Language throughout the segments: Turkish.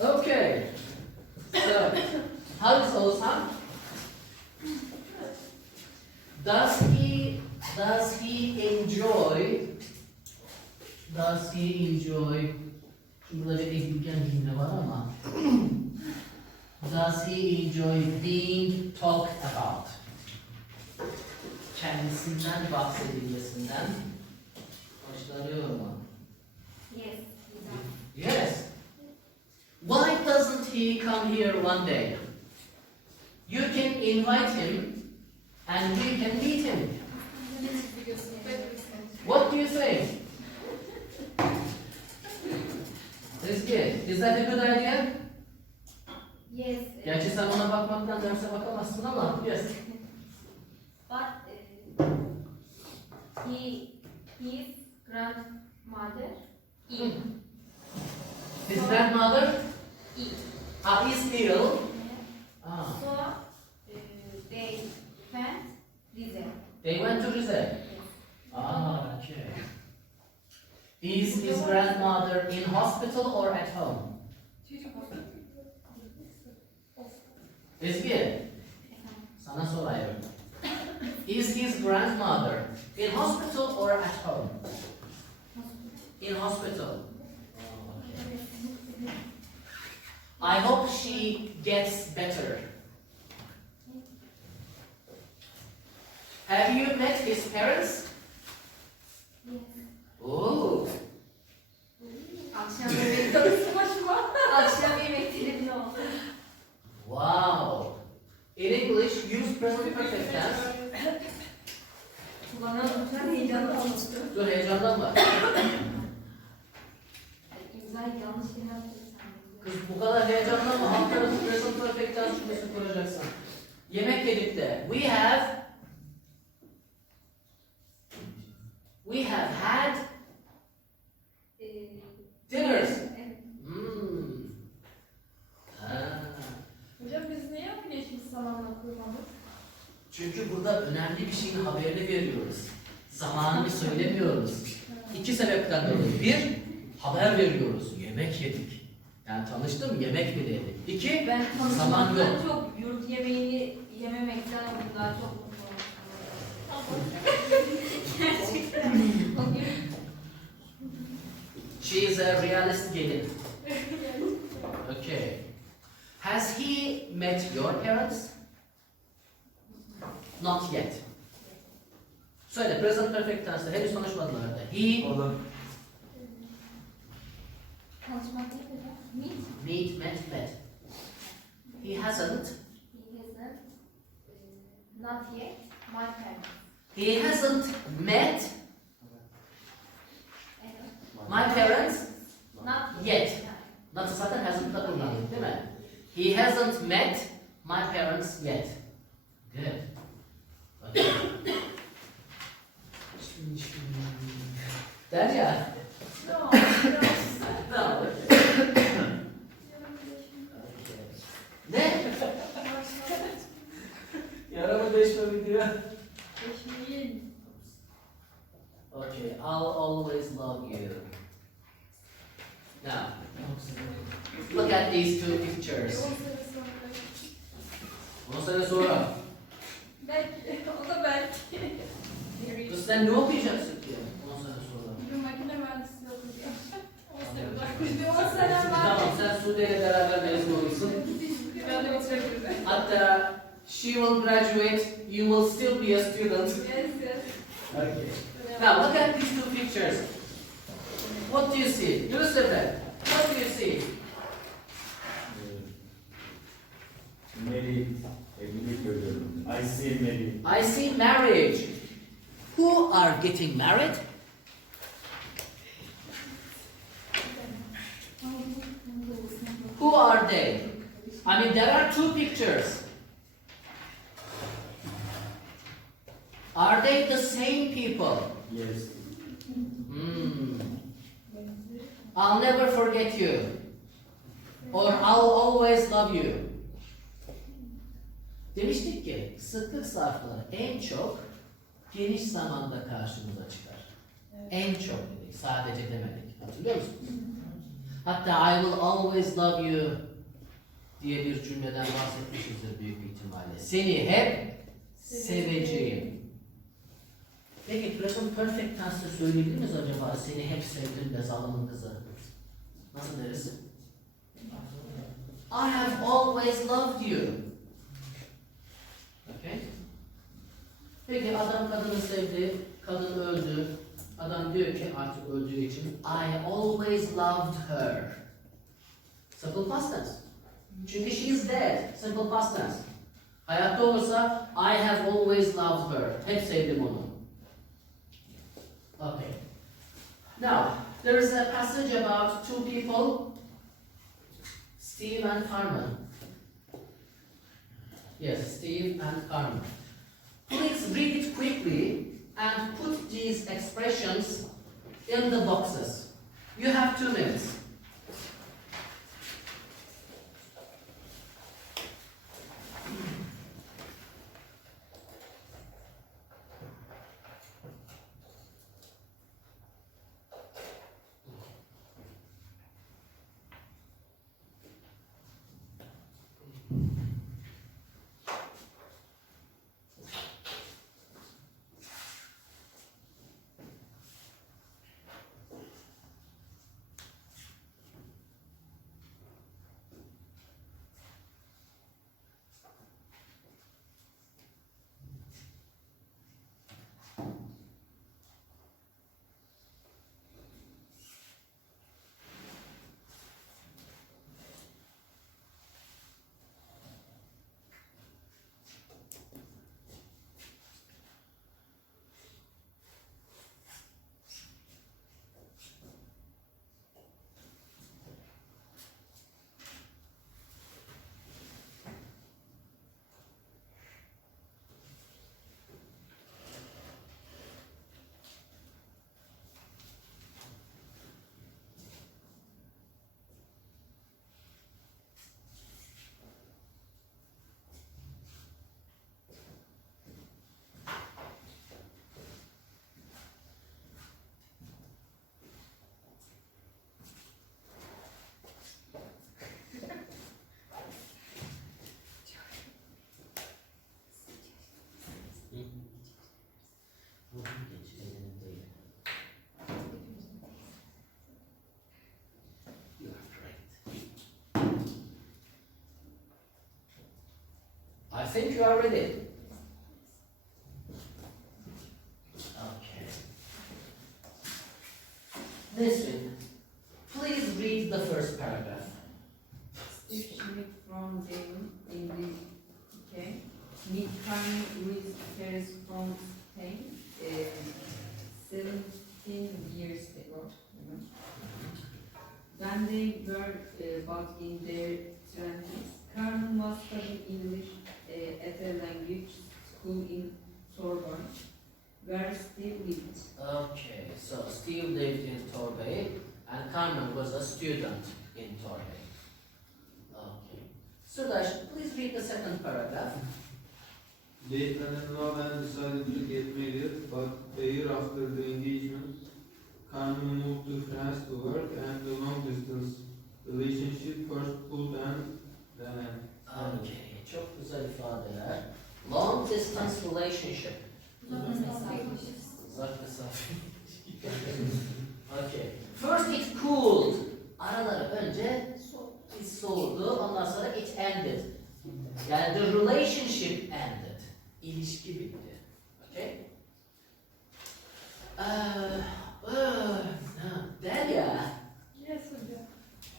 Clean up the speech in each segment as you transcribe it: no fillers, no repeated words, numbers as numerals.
Okay. So, how is Oğuzhan? Does he enjoy şimdi burada bir ekliken cümle var ama does he enjoy being talked about? Kendisinden bahsedilmesinden hoşlanıyor mu? Yes. Yes. Why doesn't he come here one day? You can invite him and we can meet him. What do you think? Is that a good idea? Yes. Gerçi sen ona bakmaktan derse bakamazsın ama yes. But his grandmother ill. His grandmother is ill. Ah. So they went Rize. They went to Rize. Ah, okay. Is his grandmother in hospital or at home? Ezgi, sana sorayım. Is his grandmother in hospital or at home? In hospital. I hope she gets better. Have you met his parents? Yes. Oh. Akşam yemeği tanısı başıma. Akşam yemekleri ne oldu? Wow. In English, use present perfect tense. Kullanalım. Ben heyecanla almıştım. Dur heyecanlanma. İmzayı yanlış yere attım sandım. Kız bu kadar heyecanlanma. Alt tarafı present perfect tense cümlesi kuracaksın. Yemek yedik de. We have had dinners. Evet. Ha. Hocam biz niye geçmiş zamanla kurmadık? Çünkü burada önemli bir şeyin haberini veriyoruz. Zamanını söylemiyoruz. İki sebepten dolayı. Bir, haber veriyoruz. Yemek yedik. Yani tanıştım, yemek bile yedik. İki, Ben zaman yok. tanışmaktan çok yurt yemeğini yememekten daha çok mutlu oldum. Gerçekten. O gün She is a realist gelin. Okay. Has he met your parents? Not yet. Söyle, present perfect tense'de henüz tanışmadılar da. He, tanışmak değil mi? meet, met. He hasn't. He hasn't, not yet, my parents. He hasn't met my parents Not yet. Not zaten hasn't'da kullandık değil mi? He hasn't met my parents yet. Good. Okay. Derya. No, Tamam. Ne? Yaramı değişme video. Geçmeyin. Okay, I'll always love you. Now, look at these two pictures. 10 sene sonra. Belki, o da belki. Kız sen ne okuyacaksın ki 10 sene sonra? Bir makine mühendisliği okuyacağım. 10 sene Tamam, sen Sude ile beraber mezun olursun. Ben de bitirebilirim. Hatta she will graduate, you will still be a student. Yes, yes. Okay. Now look at these two pictures. What do you see? Yunus Emre, what do you see? Married, evlilik görüyorum. I see married. I see marriage. Who are getting married? Who are they? I mean, there are two pictures. Are they the same people? Yes. I'll never forget you. Or I'll always love you. Demiştik ki sıklık zarfları en çok geniş zamanda karşımıza çıkar. En çok dedik, sadece demedik. Hatırlıyor musunuz? Hatta I will always love you diye bir cümleden bahsetmişizdir büyük bir ihtimalle. Seni hep seveceğim. Peki present perfect tense'te söyleyebilir miyiz acaba? Seni hep sevdim be zalımın kızı. Nasıl deriz? I have always loved you. Okay. Peki adam kadını sevdi, kadın öldü. Adam diyor ki artık öldüğü için I always loved her. Simple past tense. Çünkü she is dead. Simple past tense. Hayatta olursa I have always loved her. Hep sevdim onu. Okay. Now, there is a passage about two people, Steve and Carmen. Yes, Steve and Carmen. Please read it quickly and put these expressions in the boxes. You have 2 minutes. You are great. I think you are ready. Okay. Listen, please read the first paragraph. Steve Schmidt from Devon in the UK. Nick Carney, Luis Perez from Spain, 17 years ago. When they were about in their 20s, Carmen was studying English at a language school in Sorbonne, where Steve lived. Okay, so Steve lived in Torbay and Carmen was a student in Torbay. Okay. Sudash, please read the second paragraph. They fell in love and decided to get married, but a year after the engagement, Carmen moved to France to work and the long-distance relationship first pulled and then Okay, çok güzel ifadeler. Long distance relationship. Uzak mesafe. Okay. First it cooled. Araları önce soğudu, ondan sonra it ended. Yani the relationship ended. İlişki bitti. Okay? Delia, Yes, hocam.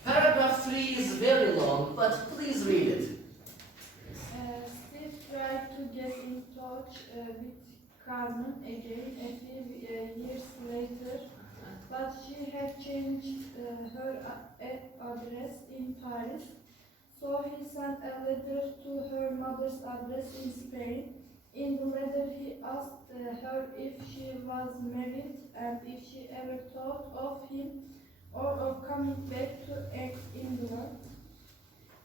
paragraph 3 is very long, but please read it. Steve tried to get in touch with Carmen again a few years later, but she had changed her address in Paris. So he sent a letter to her mother's address in Spain. In the letter he asked her if she was married and if she ever thought of him or of coming back to England.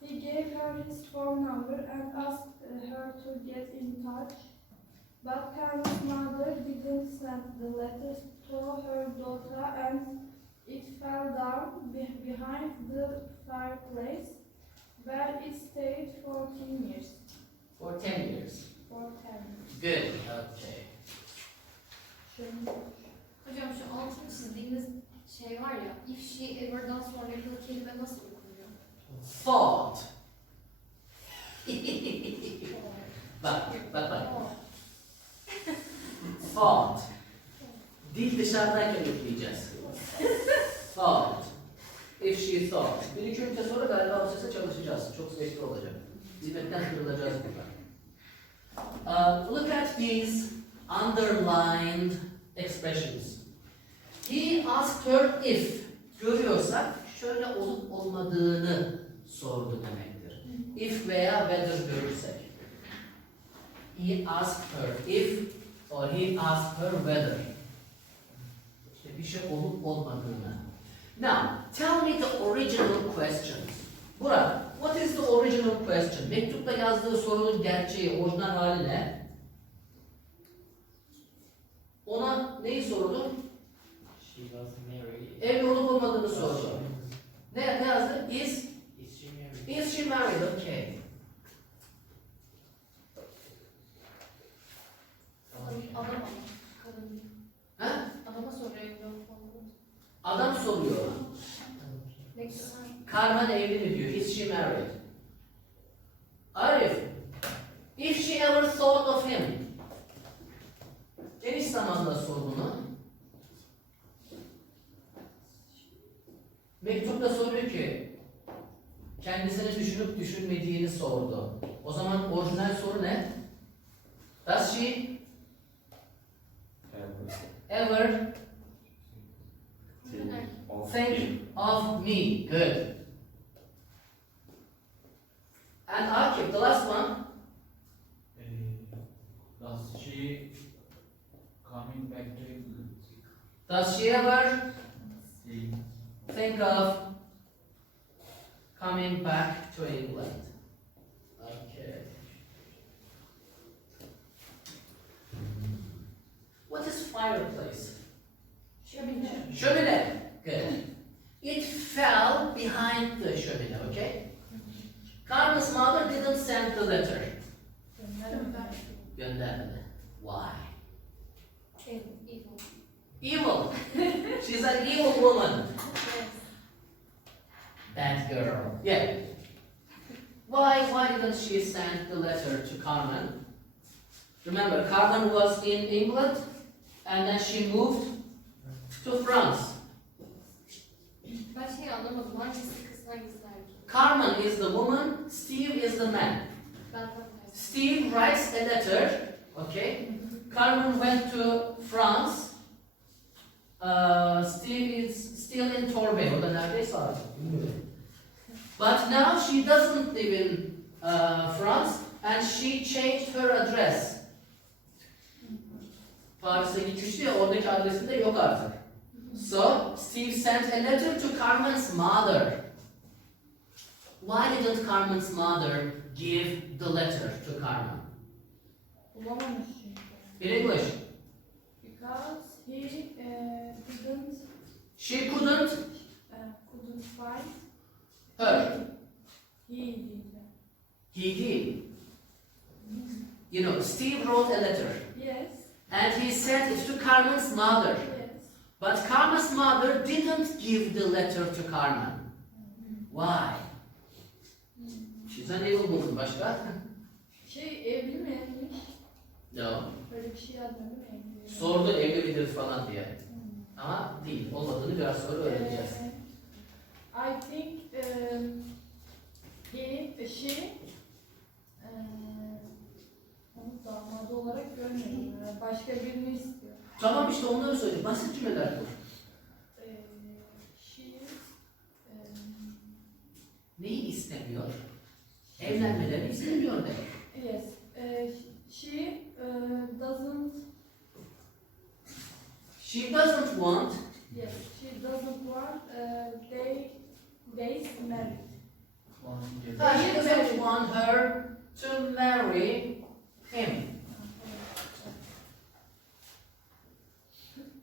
He gave her his phone number and asked her to get in touch. But Carmen's mother didn't send the letters to her daughter, and It fell down behind the fireplace, where it stayed for 10 years. For 10 years. For 10 years. Good. Okay. Şöyle. Hocam şu altını çizdiğiniz şey var ya, if she ever'dan sonraki kelime nasıl okunuyor? Thought. Bak. Thought. Dil dışarıdayken yükleyeceğiz. Thought. If she thought. Bir iki ünite sonra galiba o sese çalışacağız. Çok zevkli olacak. Hizmetten kırılacağız burada. Look at these underlined expressions. He asked her if. Görüyorsak şöyle olup olmadığını sordu demektir. If veya whether görürsek. He asked her if or he asked her whether. İşte bir şey olup olmadığını. Now, tell me the original questions. Burak, what is the original question? Mektupta yazdığı sorunun gerçeği, orijinal hali ne? Ona neyi sordu? She was married. Evli olup olmadığını sordu. Ne yazdı? Is she married? Is she married? Okay. Adam ama, kadın değil. Ha? Adama soruyor evli olup olmadığını. Adam soruyor. Mektup. Carmen evli mi diyor? Is she married? Arif, if she ever thought of him. Geniş zamanda sor bunu. Mektupta soruyor ki, kendisini düşünüp düşünmediğini sordu. O zaman orijinal soru ne? Does she ever think of me? Good. And Akif, the last one. Does she coming back to England? Does she ever See. think of coming back to England? Okay. What is fireplace? Şömine. Şömine. Good. It fell behind the şömine, okay? Carmen's mother didn't send the letter. Göndermedi. Why? Evil. Evil. She's an evil woman. Yes. Bad girl. Yeah. Why didn't she send the letter to Carmen? Remember, Carmen was in England and then she moved to France. Ben şey anlamadım. Hangisi kız hangisi erkek? Carmen is the woman, Steve is the man. Ben bakmayayım. Steve writes a letter, okay? Carmen went to France. Steve is still in Torbay. O da neredeyse artık, bilmiyorum. But now she doesn't live in France and she changed her address. Paris'e gitmişti ya, oradaki adresinde yok artık. So, Steve sent a letter to Carmen's mother. Why didn't Carmen's mother give the letter to Carmen? Bulamamış çünkü. In English, Because he she couldn't couldn't find her. he did. He did. You know, Steve wrote a letter Yes, and he sent it to Carmen's mother. yes. But Carmen's mother didn't give the letter to Carmen. Why? She's an evil woman. Başka? Evli mi evli? No. Böyle bir şey yazmadı mı evli? Sordu evli midir falan diye. Ama değil. Olmadığını biraz sonra öğreneceğiz. I think she onu damadı olarak görmüyorum. Başka birini istiyor. Tamam işte onları söyle. Basit cümleler kur. She Neyi istemiyor? Evlenmelerini istemiyor demek. yes. She doesn't. She doesn't want. Yes, she doesn't want. They married. She doesn't want her to marry him.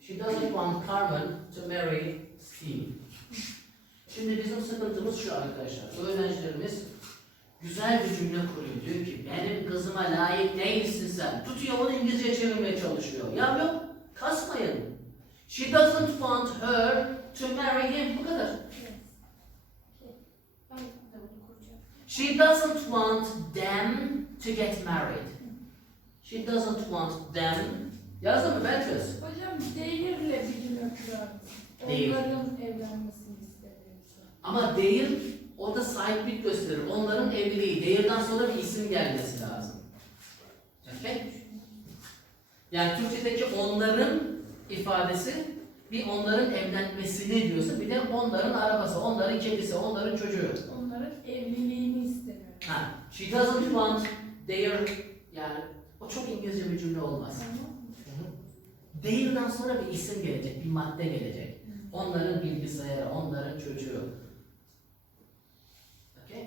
She doesn't want Carmen to marry Steve. sorunumuz şu arkadaşlar. Öğrencilerimiz güzel bir cümle kuruyor. Diyor ki benim kızıma layık değilsin sen. Tutuyor onu İngilizce çevirmeye çalışıyor. Ya yok, kasmayın. She doesn't want her to marry him. Bu kadar. Ben de bunu kuracağım. She doesn't want them to get married. She doesn't want them. Yazdın mı Beatrice? Hocam değirle bir cümle kurar. Değil. Onların evlenmesini istediğimizi. Ama değil, orada sahiplik gösterir. Onların evliliği. Değirden sonra bir isim gelmesi lazım. Okay? Yani Türkçedeki onların ifadesi bir onların evlenmesini diyorsa bir de onların arabası, onların kedisi, onların çocuğu. Onların evliliğini istemiyor. Ha, she doesn't want their, yani o çok İngilizce bir cümle olmaz. Their'dan sonra bir isim gelecek, bir madde gelecek. Onların bilgisayarı, onların çocuğu. Okay?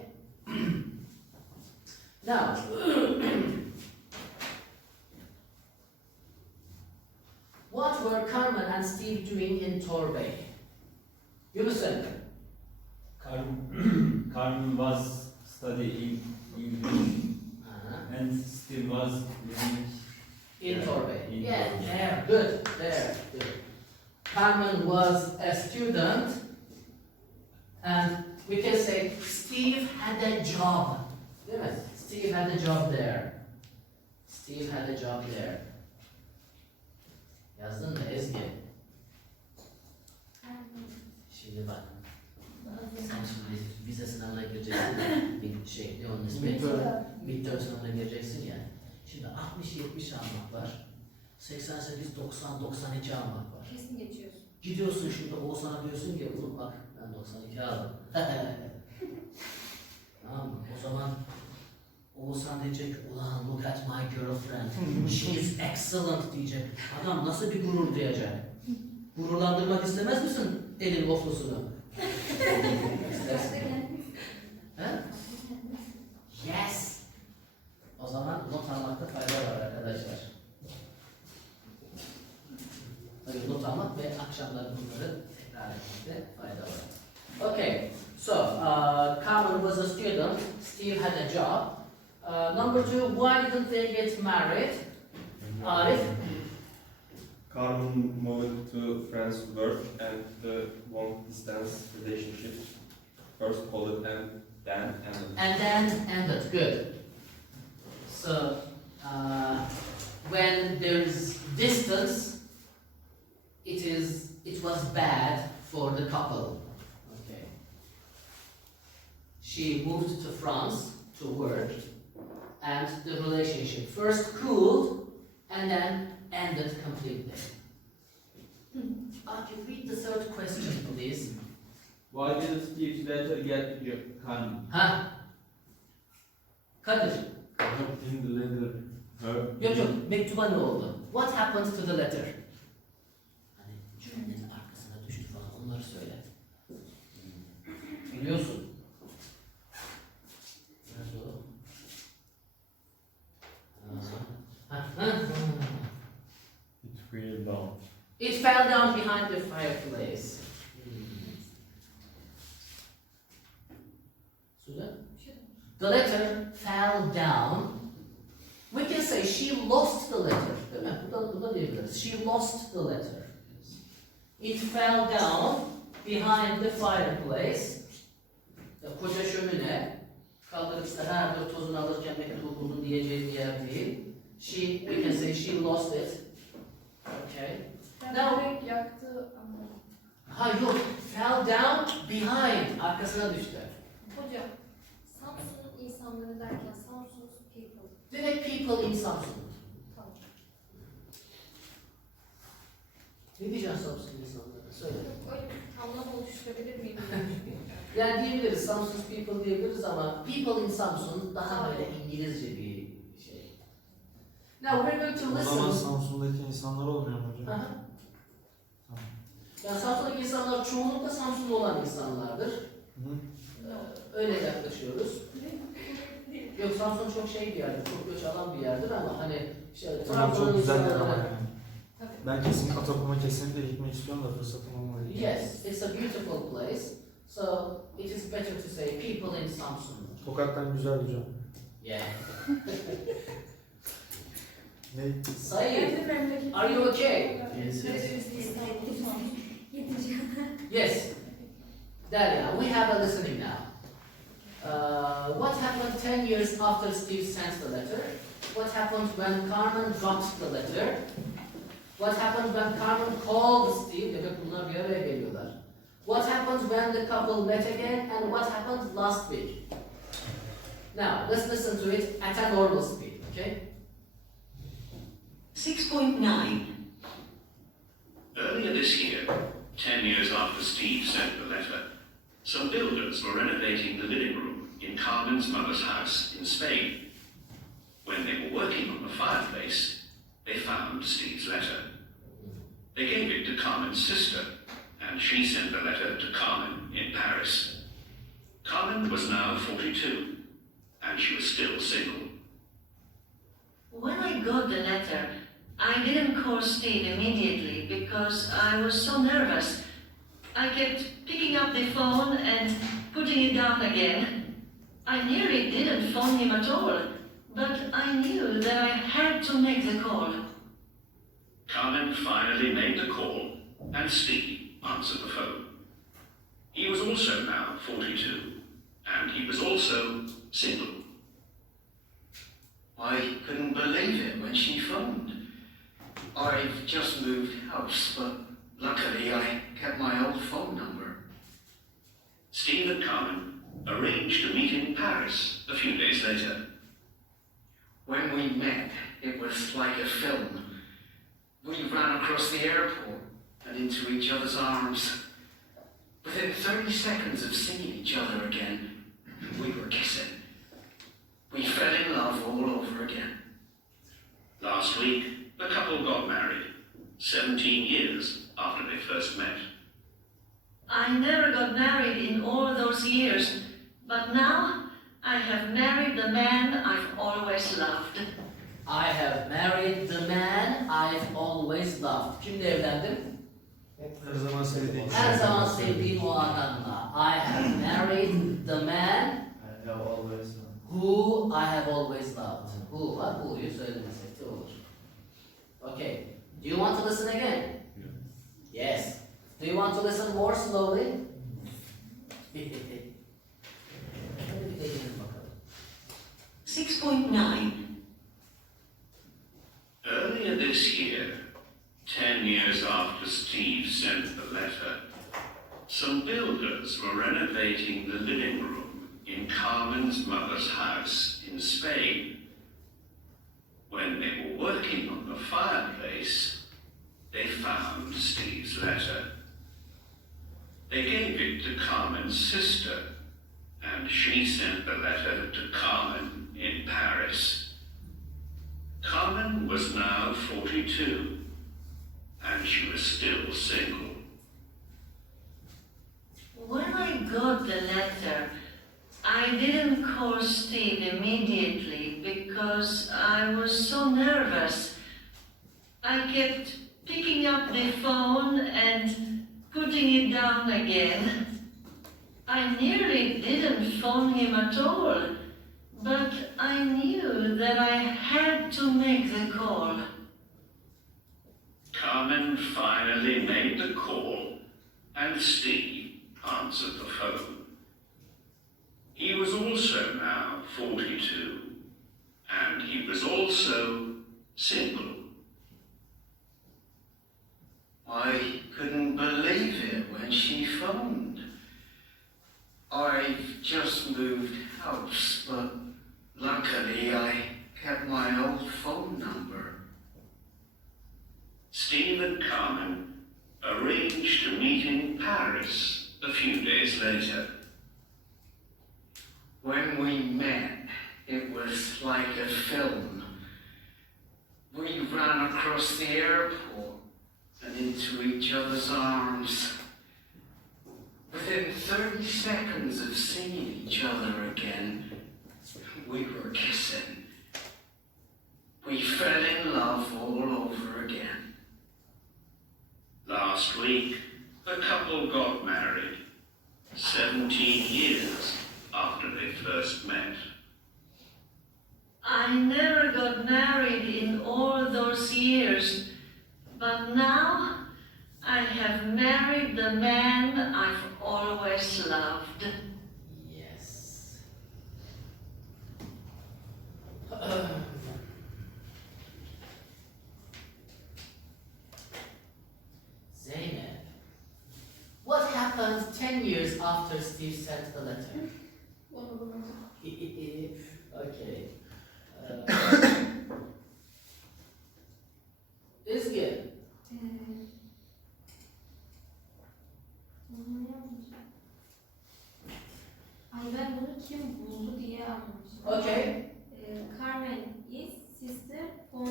Now, what were Carmen and Steve doing in Torbay? Yunus Emre. Carmen was studying English and Steve was living In Torbay. In Yeah, Torbay. there, good, there, good. Carmen was a student, and we can say Steve had a job. Değil mi? Steve had a job there. Steve had a job there. Yazdın mı Ezgi? Şimdi bak. Sen şimdi vize sınavına gireceksin. Bir şey, ne onun ismi? Midterm sınavına gireceksin ya. Şimdi 60-70 almak var. 88-90-92 almak var. Kesin geçiyorsun. Gidiyorsun şimdi Oğuzhan'a diyorsun ki oğlum bak ben 92 aldım. Tamam mı? O zaman Oğuzhan diyecek ulan look at my girlfriend. She is excellent diyecek. Adam nasıl bir gurur duyacak? Gururlandırmak istemez misin elin oflusunu? İstersin. He? Yes. O zaman not almakta fayda var arkadaşlar. Tabii not almak ve akşamları bunları tekrar etmekte fayda var. Okay, so Carmen was a student, Steve had a job. Number two, why didn't they get married? Arif? Carmen moved to France to work and the long distance relationship first called and then ended. And then ended. Good. So, when there's distance, it was bad for the couple. Okay. She moved to France to work, and the relationship first cooled and then ended completely. Akif, read the third question, please. Why did Steve's letter get to Carmen? Ha? Kadir. In the letter, her. Yok yok, mektuba ne oldu? What happened to the letter? Hani cümlenin arkasına düştü falan, onları söyle. Biliyorsun. Nerede o? It fell down. It fell down behind the fireplace. Sudan? The letter fell down. We can say she lost the letter. Değil mi? Buna diyebiliriz. She lost the letter. It fell down behind the fireplace. Ya, koca şömine. Kaldırıp da her bir tozunu alırken mektubu buldum diyeceğim bir yer değil. We can say she lost it. Okay. Now- Direkt yaktı ama. Ha yok. Fell down behind. Arkasına düştü. Hocam, Samsun'un insanları derken Samsun's people. Direkt people in Samsung. Tamam. Ne diyeceksin Samsung insanlara? Söyle. Öyle bir anlam oluşturabilir miyim? Yani diyebiliriz, Samsung people diyebiliriz ama people in Samsung daha böyle İngilizce bir şey. Now we're going to O zaman listen. Samsun'daki insanlar olmuyor mu hocam? Aha. Tamam. Yani Samsun'daki insanlar çoğunlukla Samsun'da olan insanlardır. Hı. Öyle yaklaşıyoruz. Yok Samsun çok şey bir yerdir, çok göç alan bir yerdir ama hani işte Hocam Trabzon'un çok güzel yer ama insanları- yani. Ben kesin Atakum'a kesinlikle gitmek istiyorum da fırsatım olmadı. Yes, it's a beautiful place. So it is better to say people in Samsun. Tokat'tan güzel hocam. Yeah. Ne? Said, Kendi memleketi. are you okay? Yes. Yes. Dalia, we have a listening now. What happened 10 years after Steve sent the letter? What happened when Carmen dropped the letter? What happened when Carmen called Steve? Demek bunlar bir araya geliyorlar. What happened when the couple met again? And what happened last week? Now, let's listen to it at a normal speed, okay? 6.9. Earlier this year, 10 years after Steve sent the letter, some builders were renovating the living room in Carmen's mother's house in Spain. When they were working on the fireplace, they found Steve's letter. They gave it to Carmen's sister, and she sent the letter to Carmen in Paris. Carmen was now 42, and she was still single. When I got the letter, I didn't call Steve immediately because I was so nervous. I kept picking up the phone and putting it down again. I nearly didn't phone him at all, but I knew that I had to make the call. Carmen finally made the call, and Steve answered the phone. He was also now 42, and he was also single. I couldn't believe it when she phoned. I've just moved house, but luckily I kept my old phone number. Steve and Carmen arranged to meet in Paris a few days later. When we met, it was like a film. We ran across the airport and into each other's arms. Within 30 seconds of seeing each other again, we were kissing. We fell in love all over again. Last week, the couple got married, 17 years after they first met. I never got married in all those years, but now I have married the man I've always loved. I have married the man I've always loved. Kimle evlendim? Her zaman sevdiğim. Her zaman sevdiğim o adamla. I have married the man I have always known. who I have always loved. Who var? Who'yu söylemesek de olur. Okay. Do you want to listen again? Yes. Do you want to listen more slowly? Hadi bir deneyelim bakalım. 6.9. Earlier this year, 10 years after Steve sent the letter, some builders were renovating the living room in Carmen's mother's house in Spain. When they were working on the fireplace, they found Steve's letter. They gave it to Carmen's sister, and she sent the letter to Carmen in Paris. Carmen was now 42, and she was still single. When I got the letter, I didn't call Steve immediately because I was so nervous. I kept picking up the phone and putting it down again. I nearly didn't phone him at all, but I knew that I had to make the call. Carmen finally made the call, and Steve answered the phone. He was also now 42, and he was also single. I couldn't believe it when she phoned. I've just moved house, but luckily I kept my old phone number. Steve and Carmen arranged to meet in Paris a few days later. When we met, it was like a film. We ran across the airport and into each other's arms. Within 30 seconds of seeing each other again, we were kissing. We fell in love all over again. Last week, the couple got married, 17 first met. I never got married in all those years, but now I have married the man I've always loved. Yes. Zeynep, what happened 10 years after Steve sent the letter? One of them. Okay. Ezgi, Ay ben bunu kim buldu diye anlamışım. okay. Carmen is sister for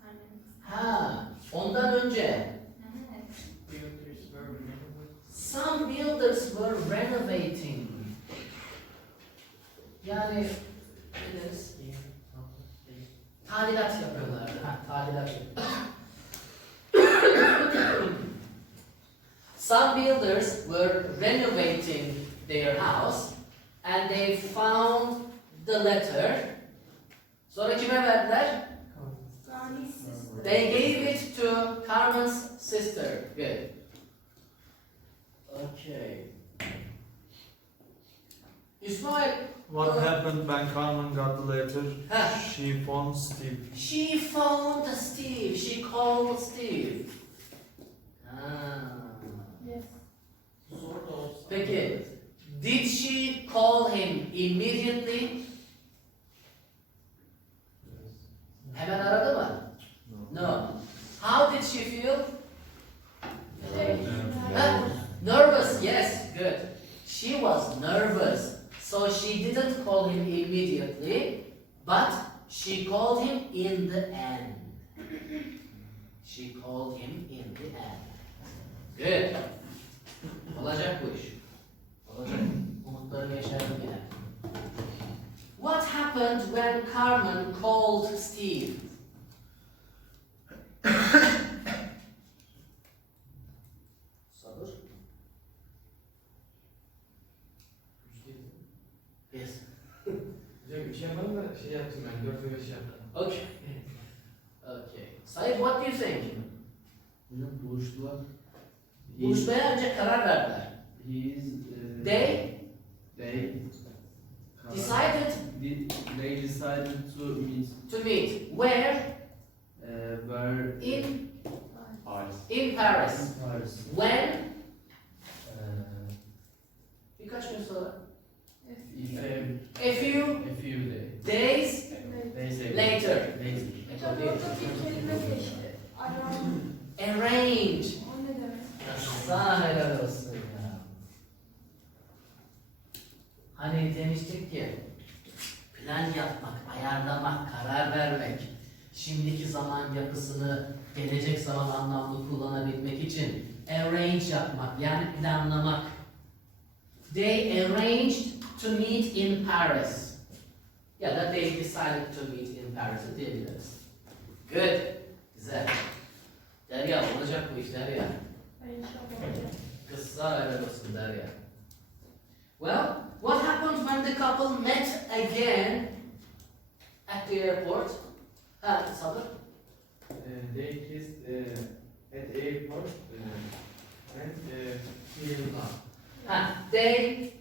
Carmen. Ha, ondan önce. Evet. Some builders were renovating. Yani ne deriz? Tadilat yapıyorlar. Ha, tadilat yapıyorlar. Some builders were renovating their house and they found the letter. Sonra kime verdiler? Carmen's sister. They gave it to Carmen's sister. Good. Okay. İsmail. What happened when Carmen got the letter? Ha. She phoned Steve. She phoned Steve. She called Steve. Yes. Peki, did she call him immediately? Hemen aradı mı? No. How did she feel? Huh? Nervous, yes, good. She was nervous, so she didn't call him immediately, but she called him in the end. She called him in the end. Good. Olacak bu iş. Olacak. Umutları yaşarım yine. What happened when Carmen called Steve? Sabır. Yes. Hocam 3 yapalım da şey yaptım ben 4 ve 5 yaptım. Okay. Okay. Said, what do you think? Hocam buluştular. Buluşmaya önce karar verdiler. They They decided they decided to meet to meet. Where? where In Paris. Paris. Paris. When? Birkaç gün sonra. A few days later. Hocam orada bir kelime geçti. Arrange. O ne demek? Sana helal olsun ya. Hani demiştik ki plan yapmak, ayarlamak, karar vermek, şimdiki zaman yapısını gelecek zaman anlamlı kullanabilmek için arrange yapmak yani planlamak. They arranged to meet in Paris. Ya da they decided to meet in Paris diyebiliriz. Good. Güzel. Derya olacak bu iş Derya. İnşallah. Kızlar helal olsun Derya. Well, what happened when the couple met again at the airport? Ha, Sabır? They kissed at the airport and fell in love. Ha, they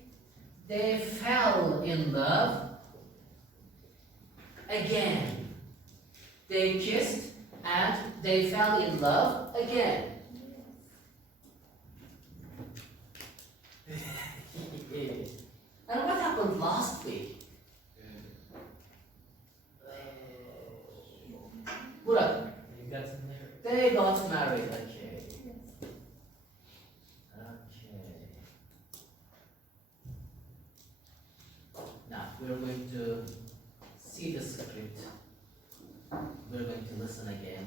fell in love again. They kissed and they fell in love again. And what happened last week? Burak, they got married, okay. Okay. Now, we're going to see the script. We're going to listen again.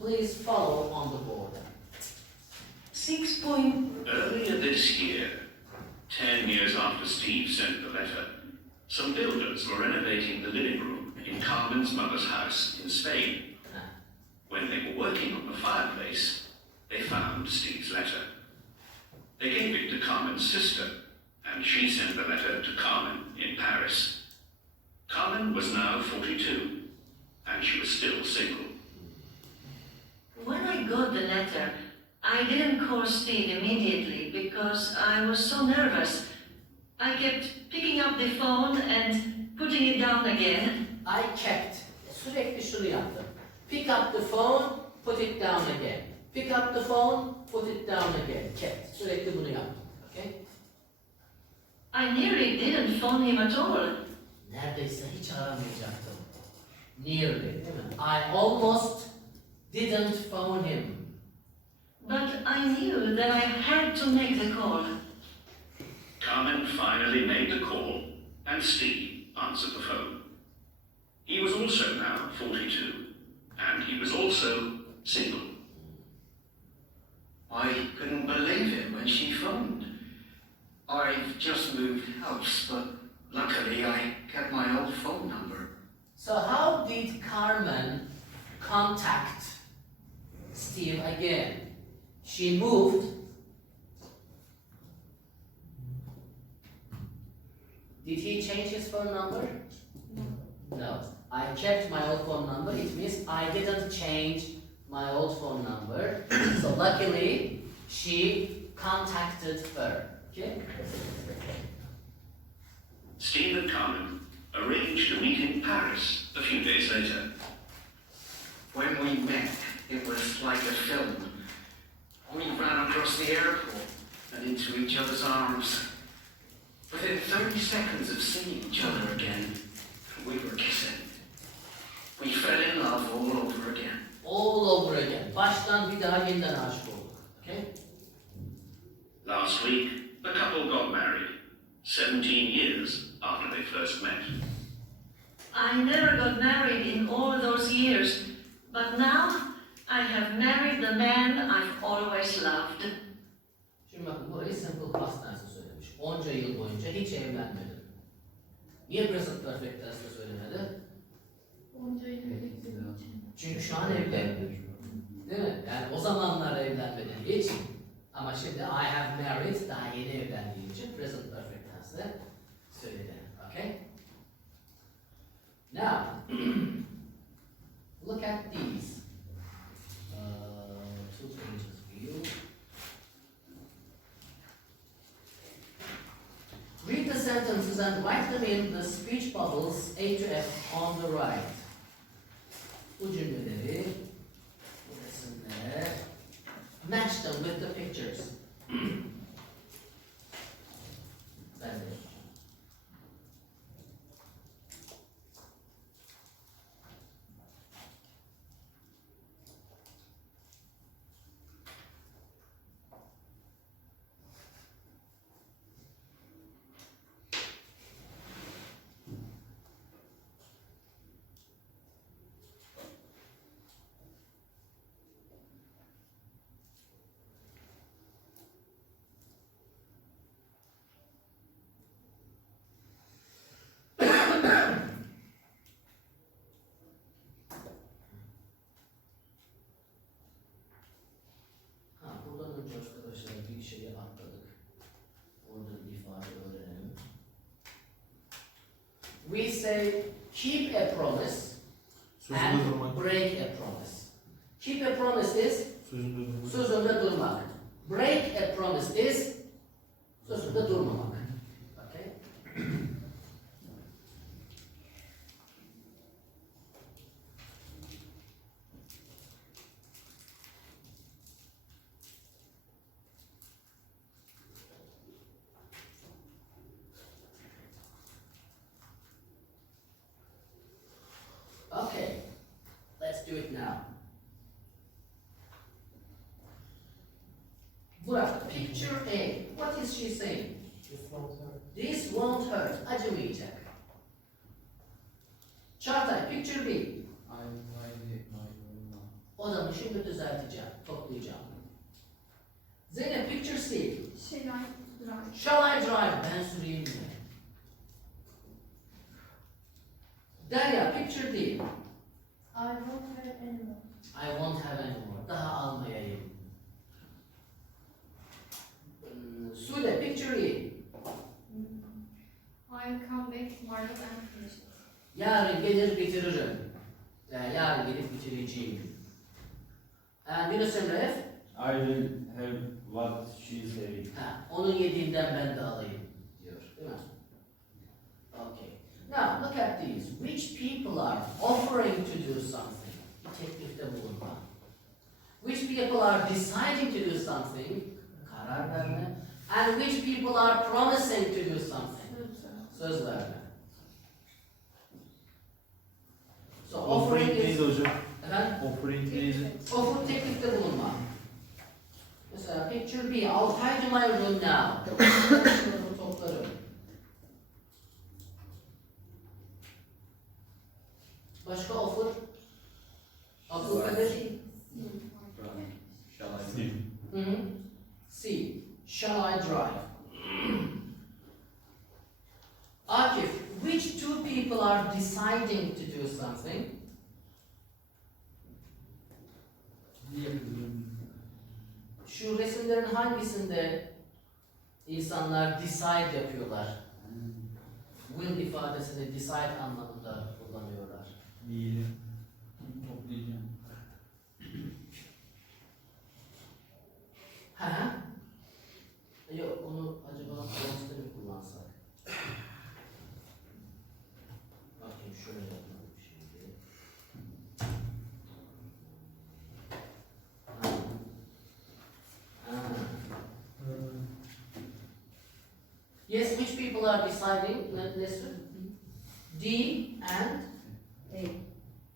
Please follow on the board. 6 point. Earlier this year, 10 years after Steve sent the letter, some builders were renovating the living room in Carmen's mother's house in Spain. When they were working on the fireplace, they found Steve's letter. They gave it to Carmen's sister, and and she sent the letter to Carmen in Paris. Carmen was now 42, and she was still single. When I got the letter, I didn't call Steve immediately because I was so nervous. I kept picking up the phone and putting it down again. I kept. Sürekli şunu yaptım. Pick up the phone, put it down again. Pick up the phone, put it down again. Kept. Sürekli bunu yaptım. Okay? I nearly didn't phone him at all. Neredeyse hiç aramayacaktım. Nearly, değil mi? I almost didn't phone him. But I knew that I had to make the call. Carmen finally made the call, and Steve answered the phone. He was also now 42, and he was also single. I couldn't believe it when she phoned. I've just moved house, but luckily I kept my old phone number. So how did Carmen contact Steve again? She moved. Did he change his phone number? No. I kept my old phone number. It means I didn't change my old phone number. So luckily, she contacted her. Okay? Steve and Carmen arranged to meet in Paris a few days later. When we met, it was like a film. We ran across the airport and into each other's arms. Within 30 seconds of seeing each other again, we were kissing. We fell in love all over again. All over again. Baştan bir daha yeniden aşık olduk. Okay? Last week, the couple got married, 17 years after they first met. I never got married in all those years, but now I have married the man I've always loved. Şimdi bakın burayı simple past tense söylemiş. Onca yıl boyunca hiç evlenmedim. Niye present perfect tense'de söylemedi? Onca yıl beklediğim için. Çünkü şu an evli. Değil mi? Yani o zamanlar evlenmediği için. Ama şimdi I have married, daha yeni evlendiği için present perfect tense'de söyledi. Okay? Now, look at these. Two pages view. Read the sentences and write them in the speech bubbles A to F on the right. Bu cümleleri, bu resimlere match them with the pictures. Ben de yapacağım. Buradan önce arkadaşlar bir şeyi atladık. Orada bir ifade öğrenelim. We say keep a promise Sözünde and durmak. break a promise. Keep a promise is Sözünde durmak. sözünde durmak. Break a promise is sözünde durmamak. Okay? Okay, let's do it now. Burak, picture A. What is she saying? This won't hurt. Acımayacak. Çağatay, picture B. O zaman şimdi düzelteceğim, toplayacağım. Zeynep, picture C. Shall I drive? Shall I drive? Ben süreyim mi? Derya, picture D. I won't have any more. I won't have any more. Daha almayayım. Sude, picture E. I'll come back tomorrow and finish it. Yarın gelir bitiririm. Yani yarın gelip bitireceğim. And Yunus Emre F. I will have what she said. Onun yediğinden ben de alayım diyor. Değil mi? Okay. Now look at these. Which people are offering to do something? Bir teklifte bulunma. Which people are deciding to do something? Karar verme. And which people are promising to do something? Söz verme. So offering Offering is... neydi hocam? Efendim? Offering neydi? Offer teklifte bulunma. Mesela picture B, I'll tidy my room now. Sınıfı toplarım. Başka offer? Abdülkadir? Shall I see? C. Shall I drive? Akif, which two people are deciding to do something? Şu resimlerin hangisinde insanlar decide yapıyorlar? Will ifadesini decide anlamında kullanıyorlar. İyi. Toplayacağım. Ha? Yok, onu acaba Fransız'da mı kullansak? Bakayım şöyle yapalım şimdi. Ha. Yes, which people are deciding? Listen. D and A.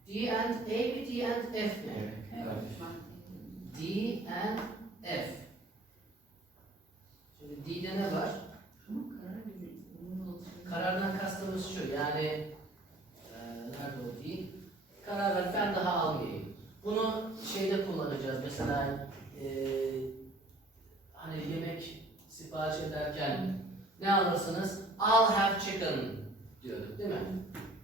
D and A mi, D and F mi? D and F. Şimdi D'de ne var? Karardan kastımız şu, yani nerede o D? Karar ver, ben daha almayayım. Bunu şeyde kullanacağız, mesela hani yemek sipariş ederken ne alırsınız? I'll have chicken diyorduk değil mi?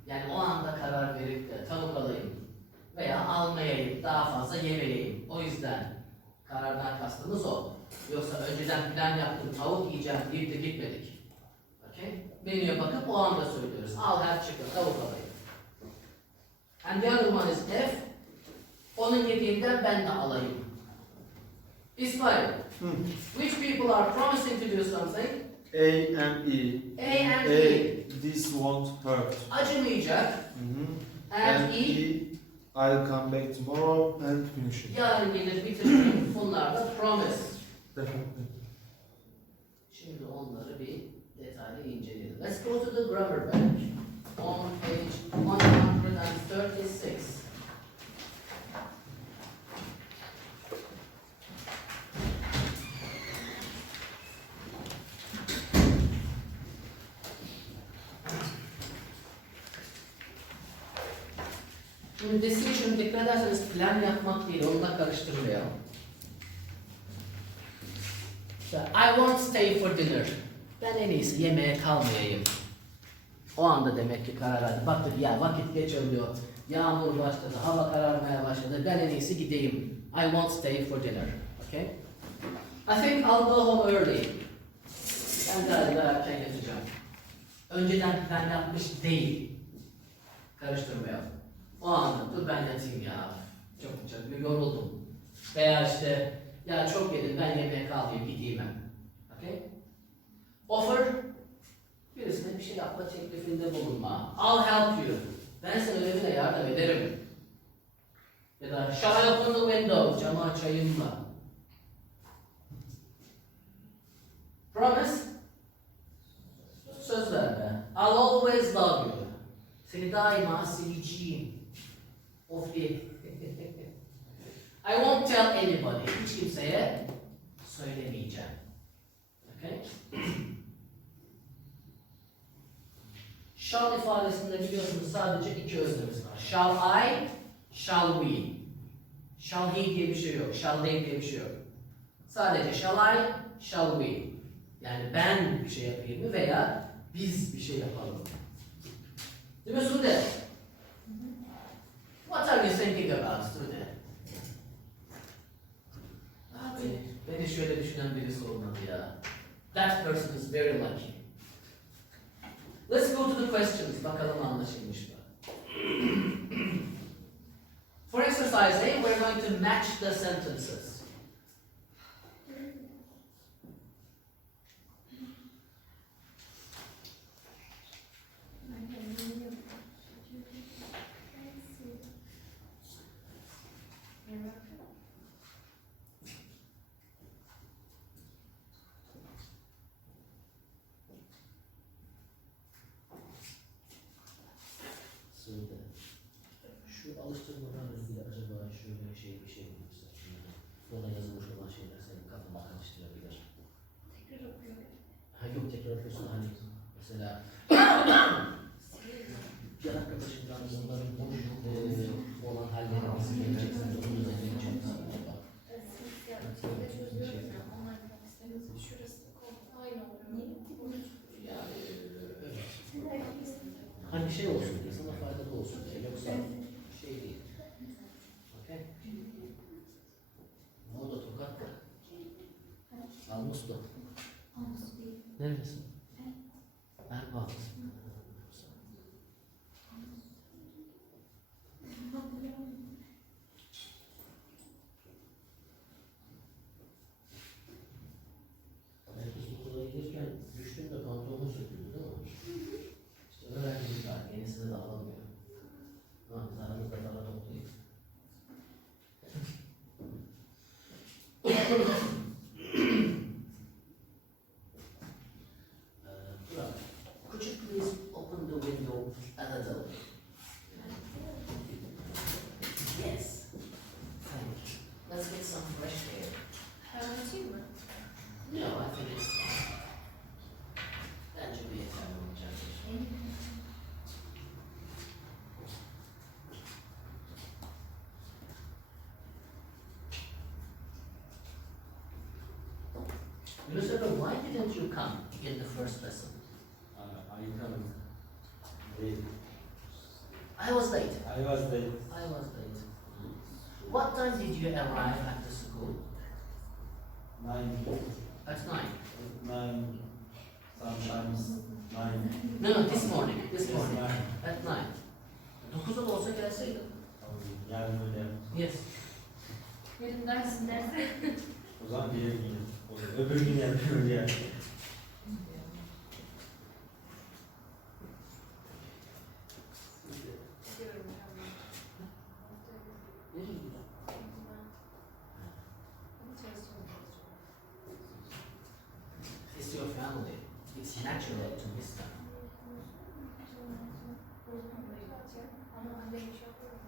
Yani o anda karar verip de tavuk alayım veya almayayım, daha fazla yemeyeyim. O yüzden karardan kastımız o. Yoksa önceden plan yaptım, tavuk yiyeceğim deyip de gitmedik. Okay? Menüye bakıp o anda söylüyoruz. I'll have chicken, tavuk alayım. And the other one is F. Onun yediğinden ben de alayım. İsmail, which people are promising to do something? A and E. A and E. This won't hurt. Acımayacak. And E. I'll come back tomorrow and finish it. Yarın gelir bitiririm. Bunlar da promise. Definitely. Şimdi onları bir detaylı inceleyelim. Let's go to the grammar bench. On page 136. Şimdi decision dikkat ederseniz plan yapmak değil, onunla karıştırmayalım. I won't stay for dinner. Ben en iyisi yemeğe kalmayayım. O anda demek ki karar verdi. Baktık ya vakit geç oluyor. Yağmur başladı, hava kararmaya başladı. Ben en iyisi gideyim. I won't stay for dinner. Okay? I think I'll go home early. Ben galiba erken yatacağım. Önceden plan yapmış değil. Karıştırmayalım. O anda dur ben yatayım ya. Çok yoruldum. Veya işte ya çok yedim ben yemeğe kalmayayım gideyim ben. Okay? Offer. Birisine bir şey yapma teklifinde bulunma. I'll help you. Ben sana ödevine yardım ederim. Ya da shall I open the window? Camı açayım mı? Promise. Söz verme. I'll always love you. Seni daima seveceğim. Of bir. I won't tell anybody. Hiç kimseye söylemeyeceğim. Okay? Shall ifadesinde biliyorsunuz sadece iki öznemiz var. Shall I, shall we. Shall he diye bir şey yok. Shall they diye bir şey yok. Sadece shall I, shall we. Yani ben bir şey yapayım mı veya biz bir şey yapalım. Değil mi Sude? What are you thinking about Sude? Beni şöyle düşünen birisi olmadı ya. That person is very lucky. Let's go to the questions. Bakalım anlaşılmış mı? For exercise A, we're going to match the sentences. Şu alıştırmadan ilgili acaba şöyle bir şey mi yapsak? Yani burada yazılmış olan şeyler senin kafanı karıştırabilir. Tekrar okuyorum. Ha yok tekrar okuyorsun hani mesela bir arkadaşından bunların boş olan halleri nasıl geleceksin, onun üzerine gideceksin. Şurası aynı oluyor. Yani evet. Hani şey olsun diye, sana faydalı olsun diye, yoksa şey değil. Okay? Ne oldu tokat da? Almuslu. Neredesin? Ben bağlısın. Herkes okula giderken düştüm de pantolonu söküldü değil mi? İşte öğrencilik var, yenisini de alamıyor. Ama biz aramızda para toplayıp. Could you please open the window a little? Yes. Thank you. Let's get some fresh air. Anlatayım mı? No, I think it's bence bir yeterli olacaktır. Lucifer, why didn't you come in the first lesson? I come late. I was late. I was late. I was late. What time did you arrive at the school? 9. At 9. 9. Sometimes 9. No, this morning. This morning. 9. At 9. 9'da da olsa gelseydin. Yarın öyle. Yes. Yarın dersin derse. O zaman diğer gün. Öbür gün yapıyor yani. It's your family. It's natural to miss them. Ama anne bir şey yapıyorum.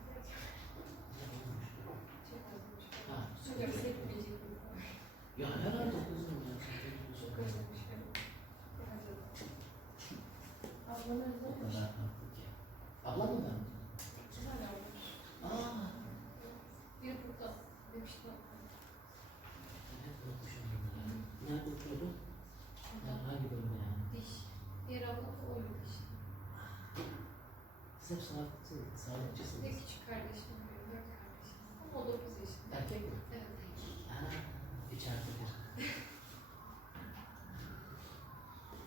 Ha, Çok sıkıntı yok. hissetmeyecek. Ya herhalde kızım ya. Çok özlemiş. Ablam O özlemiş. kadar tatlı ki. Abla mı ben? Güzel olmuş. Aa. Bir burada demişti. Evet, unutmuşum bunu ya. Nerede oturuyordu? Hangi bölümde yani? Diş. Diğer ablam da oydu diş. Siz hep sağlıkçısınız. Bir küçük kardeşim benim. 4 kardeşim. Ama o 9 yaşında. Erkek mi? Evet. Ha, içeride bir.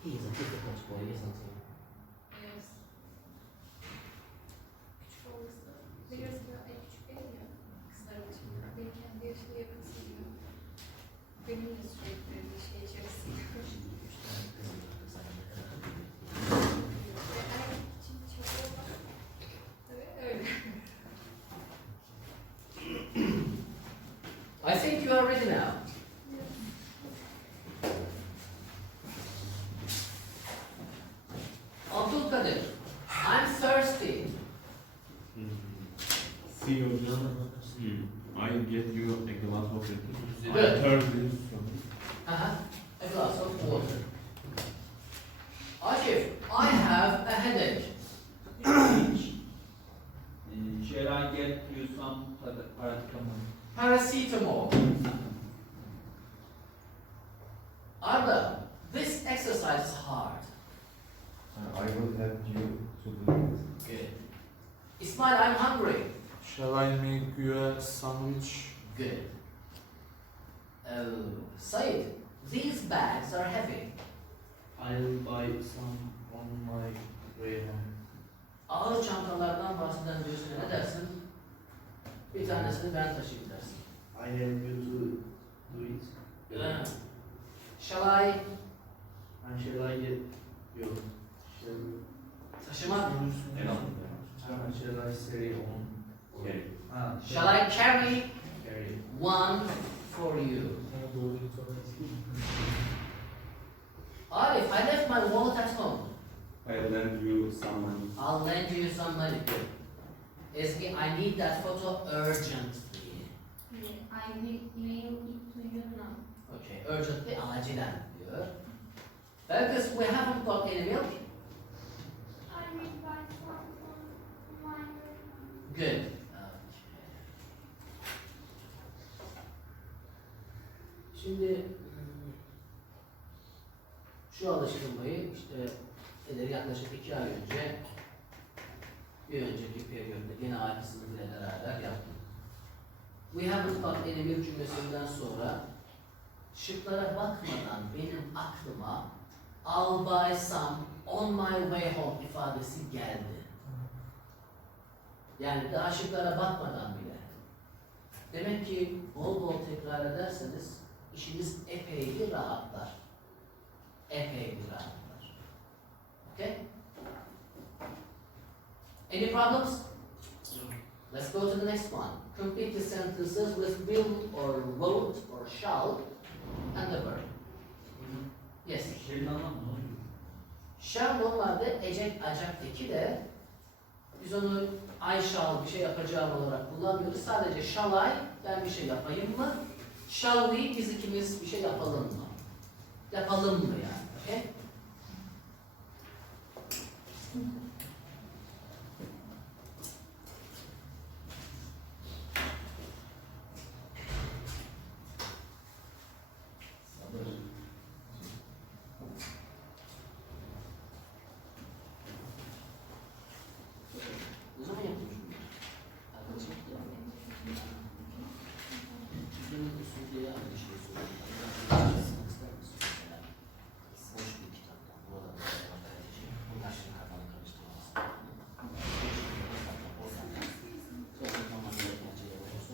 He is a difficult boy, isn't he? Yes. Küçük olması. Biliyorsun ya en küçük benim ya. Kızlarım için. Benim kendi yaşına yakın sayıyor. Benim de sürekli bir şey içerisinde. Üç tane kızım vardı zaten ne kadar büyük. Ve erkek için çaba tabii öyle. I think you are ready now. Abdulkadir, I'm thirsty. See you. I get you a glass of water. Good. Thirdly. A glass of water. Akif, I have a headache. Shall I get you some paracetamol? Paracetamol. Arda, this exercise is hard. I will help you to do it. Good. Ismail, I'm hungry. Shall I make you a sandwich? Good. Said, these bags are heavy. I'll buy some on my Ağır çantalardan bahseden birisine ne dersin? Bir tanesini ben taşıyayım dersin. I help you to do it. Öyle mi? Shall I? And shall I get you? Shall, Taşımak. shall I say on? Okay. Ha, Shall I carry carry. one for you? Arif, I left my wallet at home. I'll lend you some money. I'll lend you some money. Ezgi, I need that photo urgently. I will mail it to you now. Okay, urgently, acilen diyor. Because we haven't got any milk. I will buy some from my Good. Okay. Şimdi şu alıştırmayı işte yaklaşık 2 ay önce bir önceki periyotta gene Akif ile beraber yaptım. We haven't got any milk cümlesinden sonra şıklara bakmadan benim aklıma I'll buy some on my way home ifadesi geldi. Yani daha şıklara bakmadan bile. Demek ki bol bol tekrar ederseniz işiniz epey bir rahatlar. Epey bir rahatlar. Okay? Any problems? Let's go to the next one. Complete the sentences with will or won't or shall and the verb. Yes. Şeyin anlamı ne? Shall normalde ecek acaktaki de biz onu I shall bir şey yapacağım olarak kullanmıyoruz. Sadece shall I ben bir şey yapayım mı? Shall we biz ikimiz bir şey yapalım mı? Yapalım mı yani? Okay? Ne zaman yaptın şunu? Arkadaşım. Benim usulüye aynı şeyi söylüyorum. Yazmak ister misin? Mesela boş bir kitaptan. Burada bunlar şimdi kafanı karıştırmaz. Sonra tamam gereken şeyler olursa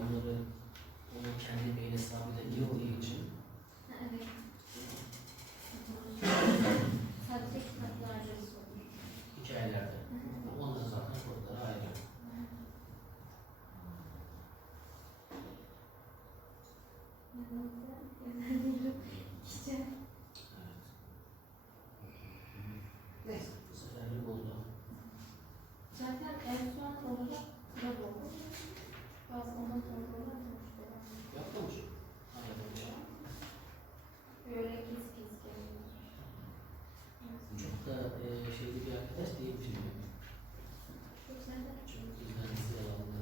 onları onun kendi beyin hesabıyla iyi olduğu için Evet. Sadece kitaplarda sorun. hikayelerde. Onların zaten kodları ayrı. İşte. Evet. Neyse, bu seferlik oldu. Zaten en son olarak ne oldu? Bazı ondan sonra olmamıştı. Yapmamış. Anladım ya. Böyle kes kes geliyor. Çok da şeyli bir arkadaş değil şimdi. Çok senden Çok bizden size aldı.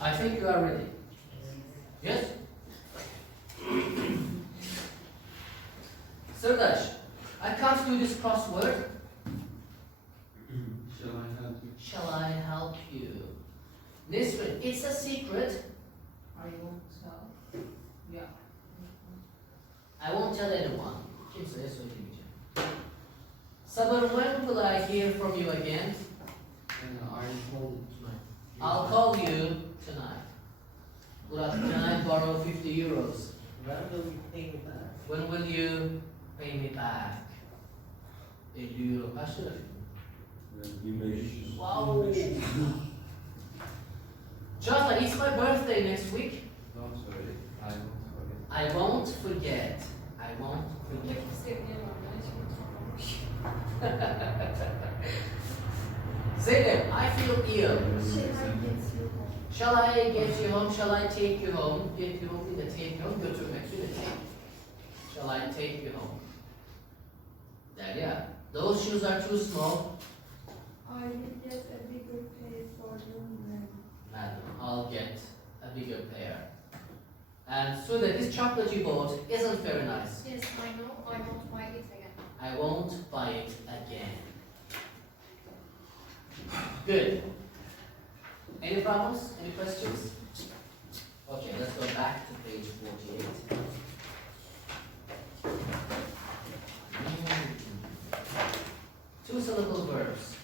I think you are ready. Yes? Sırdaş, I can't do this crossword. Shall I help you? Shall I help you? Nisrin, it's a secret. I won't tell. Yeah. I won't tell anyone. Kimseye söylemeyeceğim. Sabır, when will I hear from you again? I told tonight. I'll call you tonight. Murat, can I borrow 50 euros? When will you pay me back? When will you pay me back? 50 euro kaç lira? Well, you may Wow. Just it's my birthday next week. Don't worry, I won't forget. I won't forget. I won't forget. Buradaki sevgilim var. Ben hiç unutmamış. Zeynep, I feel ill. Shall I get you home? Shall I get you home? Shall I take you home? Get you home değil de take you home. Götürmek değil de take. Shall I take you home? Derya, those shoes are too small. I will get a bigger pair for them then. Madam, I'll get a bigger pair. And so that this chocolate you bought isn't very nice. Yes, I know. I won't buy it again. I won't buy it again. Good. Any problems? Any questions? Okay, let's go back to page 48. Two-syllable verbs.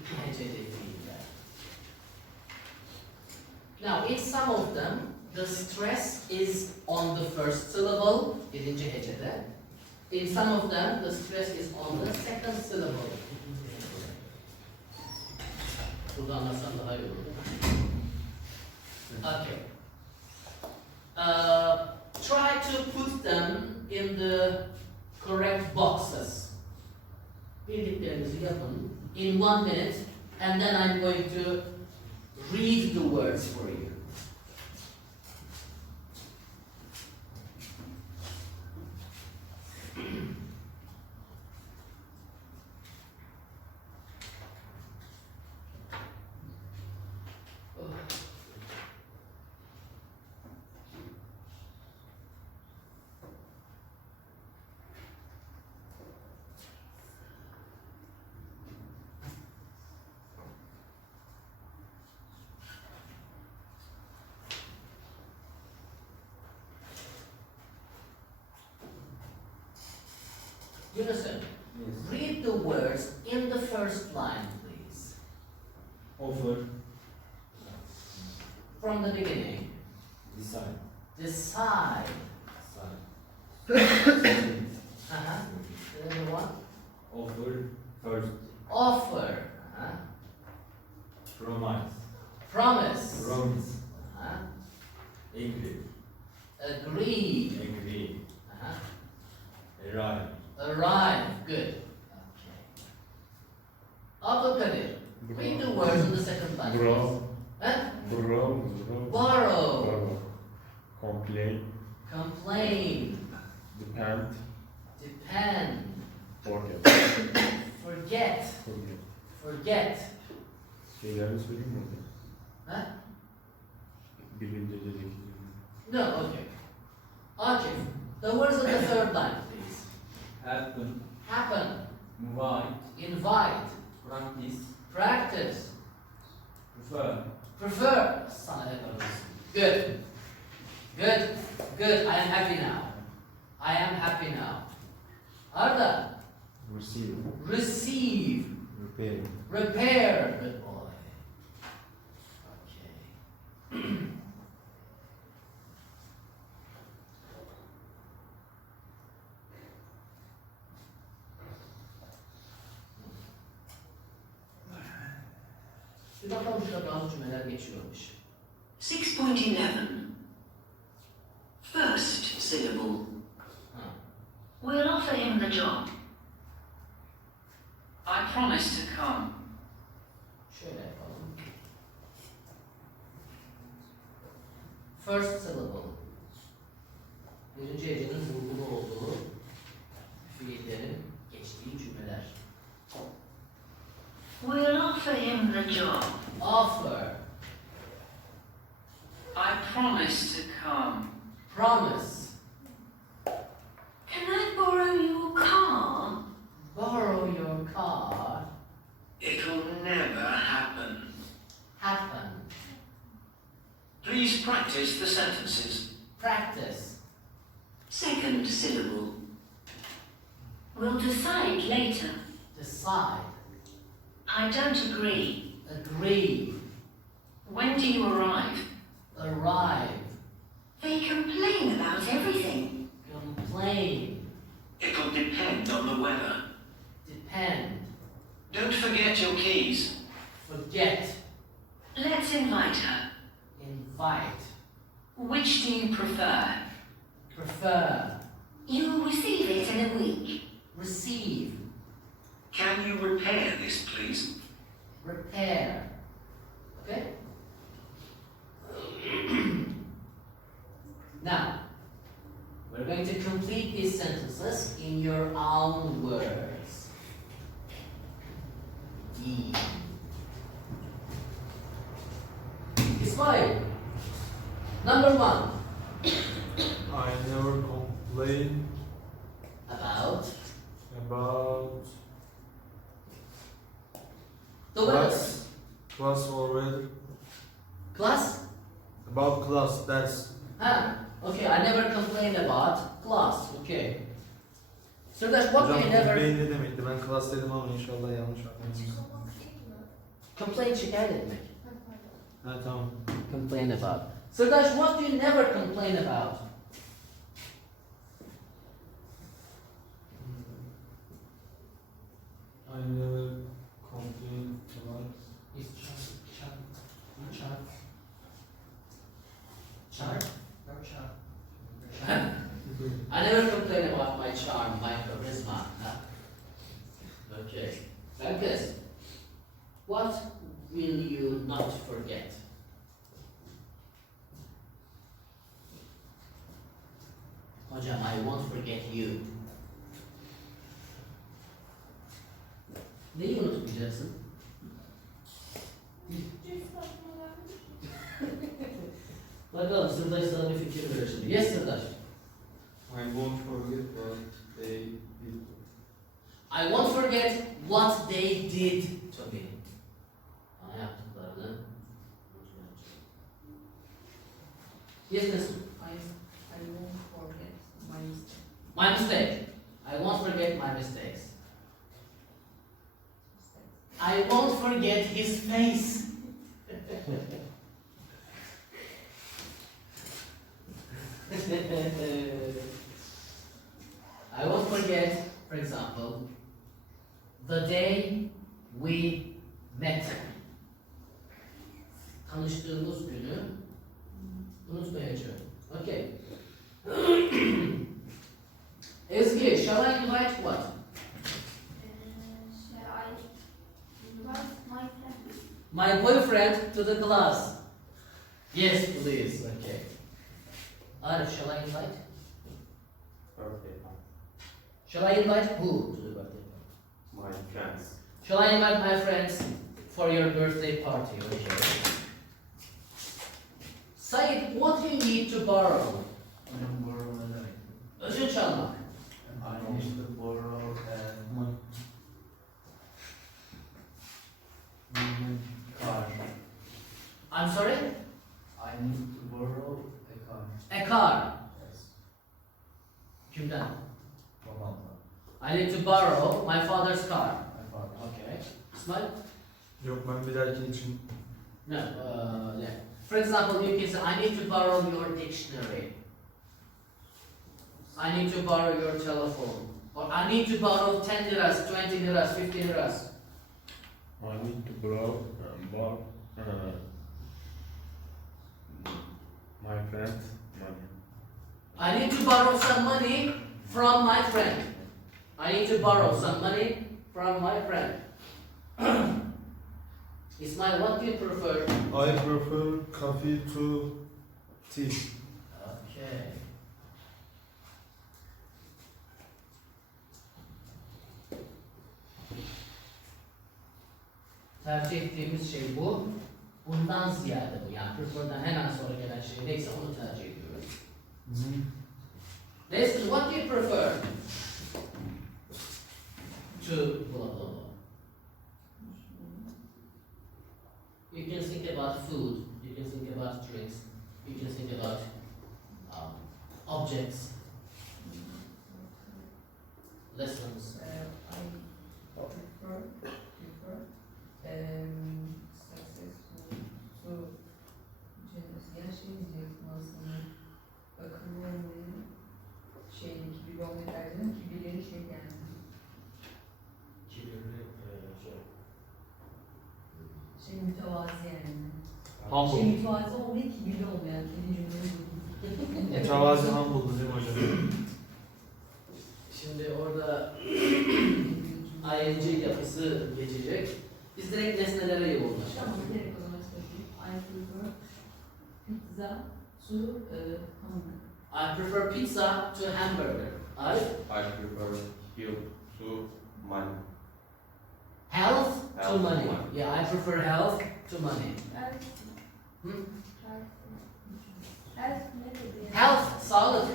İki heceli fiiller. Now, in some of them, the stress is on the first syllable, birinci hecede. In some of them, the stress is on the second syllable. Burada anlatsam daha iyi olur. Okay. Try to put them in the correct boxes. Bildiklerinizi yapın in 1 minute, and then I'm going to read the words for you. Unison, read the words in the first line, please. Offer. From the beginning. Decide. Decide. Decide. Another one. Offer. First. Offer. Promise. Promise. Promise. Agree. Agree. Agree. Arrive. Arrive. Good. Okay. Abdul Kadir, read the words in the second line. Borrow. Huh? Borrow. Borrow. Borrow. Complain. Complain. Depend. Depend. Forget. Forget. Forget. Forget. Şeylerini söyleyeyim mi orada? Huh? Birinci dedeki. No, okay. Akif, the words of the third line, please. Happen, Happen. invite, Invite. practice, Practice. prefer. Prefer. Sana yapalım. Good. Good. Good. I am happy now. I am happy now. Arda. Receive. Receive. Repair. Repair. Good boy. Okay. Bir bakalım şurada bazı cümleler geçiyormuş. 6.11. First syllable. We'll offer him the job. I promise to come. Şöyle yapalım. First syllable. Birinci hecenin vurgulu olduğu fiillerin geçtiği cümleler. We'll offer him the job. Offer. I promise to come. Promise. Can I borrow your car? Borrow your car. It'll never happen. Happen. Please practice the sentences. Practice. Second syllable. We'll decide later. Decide. I don't agree. Agree. When do you arrive? Arrive. They complain about everything. Complain. It'll depend on the weather. Depend. Don't forget your keys. Forget. invite her? Invite. Which do you prefer? Prefer. You'll receive it in a week. Receive. Can you repair this, please? Repair. Okay? Now, we're going to complete these sentences in your own words. D. Ismail. Number 1. I never complain About about the weather. class already. Class? About class, that's Okay, I never complain about class. Okay. So that's what hocam we never complain ne demekti? Ben class dedim ama inşallah yanlış anlamışsın. complain şikayet etmek. Ha tamam. Complain about. So that's what you never complain about. I never complain about. Is chart. I never complain about my charm, my charisma. Huh? Okay. Focus. What will you not forget? Hocam, I won't forget you. Neyi unutmayacaksın? Bakalım Sırdaş sana bir fikir verir şimdi. Yes Sırdaş. I won't forget what they did. I won't forget what they did to me. Bana yaptıklarını unutmayacağım. Yes Nesin. I won't forget my mistake. My mistake. I won't forget my mistakes. I won't forget his face. I won't forget, for example, the day we met. Tanıştığımız günü unutmayacağım. Okay. Ezgi, shall I invite what? Shall I invite my friend? My boyfriend to the class. Yes, please. Okay. Arif, shall I invite? Birthday party. Shall I invite who to the birthday party? My friends. Shall I invite my friends for your birthday party? Okay. Said, what do you need to borrow? Ödünç almak. I need to borrow a car. I'm sorry? I need to borrow a car. A car. Yes. Kimden? Babamdan. I need to borrow my father's car. My father. Okay. İsmail? Yok ben bir dahaki için. No. Yeah. For example, you can say, I need to borrow your dictionary. I need to borrow your telephone. Or I need to borrow 10 liras, 20 liras, 50 liras. I need to borrow my friend money. I need to borrow some money from my friend. I need to borrow some money from my friend. Ismail, what do you prefer? I prefer coffee to tea. Okay. Tercih ettiğimiz şey bu. Bundan ziyade bu. Yani prefer'dan hemen sonra gelen şey neyse onu tercih ediyoruz. Listen, what do you prefer? To blah blah blah. You can think about food, you can think about drinks, you can think about objects, lessons. I prefer successful to yaşayacaksın aslında. Akıllı olmayı kibirli olmayı tercih ederim. Kibirleri yani. Kibirli Mütevazi yani. Humble. mütevazi olmayı kibirli olmayan kendi cümleyi Mütevazi humble'dı değil mi hocam? Şimdi orada ing yapısı geçecek. Biz direkt nesnelere yoğunlaşalım. Tamam, direkt o zaman söyleyeyim. I prefer pizza to hamburger. I prefer pizza to hamburger. Arif? I prefer health to money. Health to Health to money. money. Yeah, I prefer health to money. Elf. Hmm? Elf ne dedi? Health, sağlık.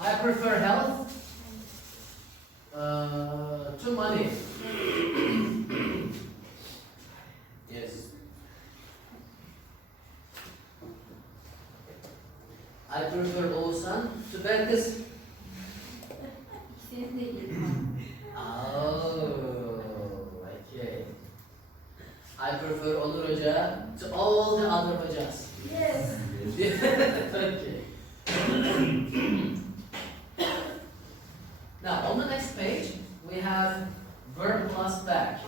I prefer health to money. Yes. I prefer Oğuzhan to Belkıs. İkisinin de iyi. Oh, okay. I prefer Onur Hoca to all the other Hojas. Yes. Okay. Now, on the next page, we have verb plus back.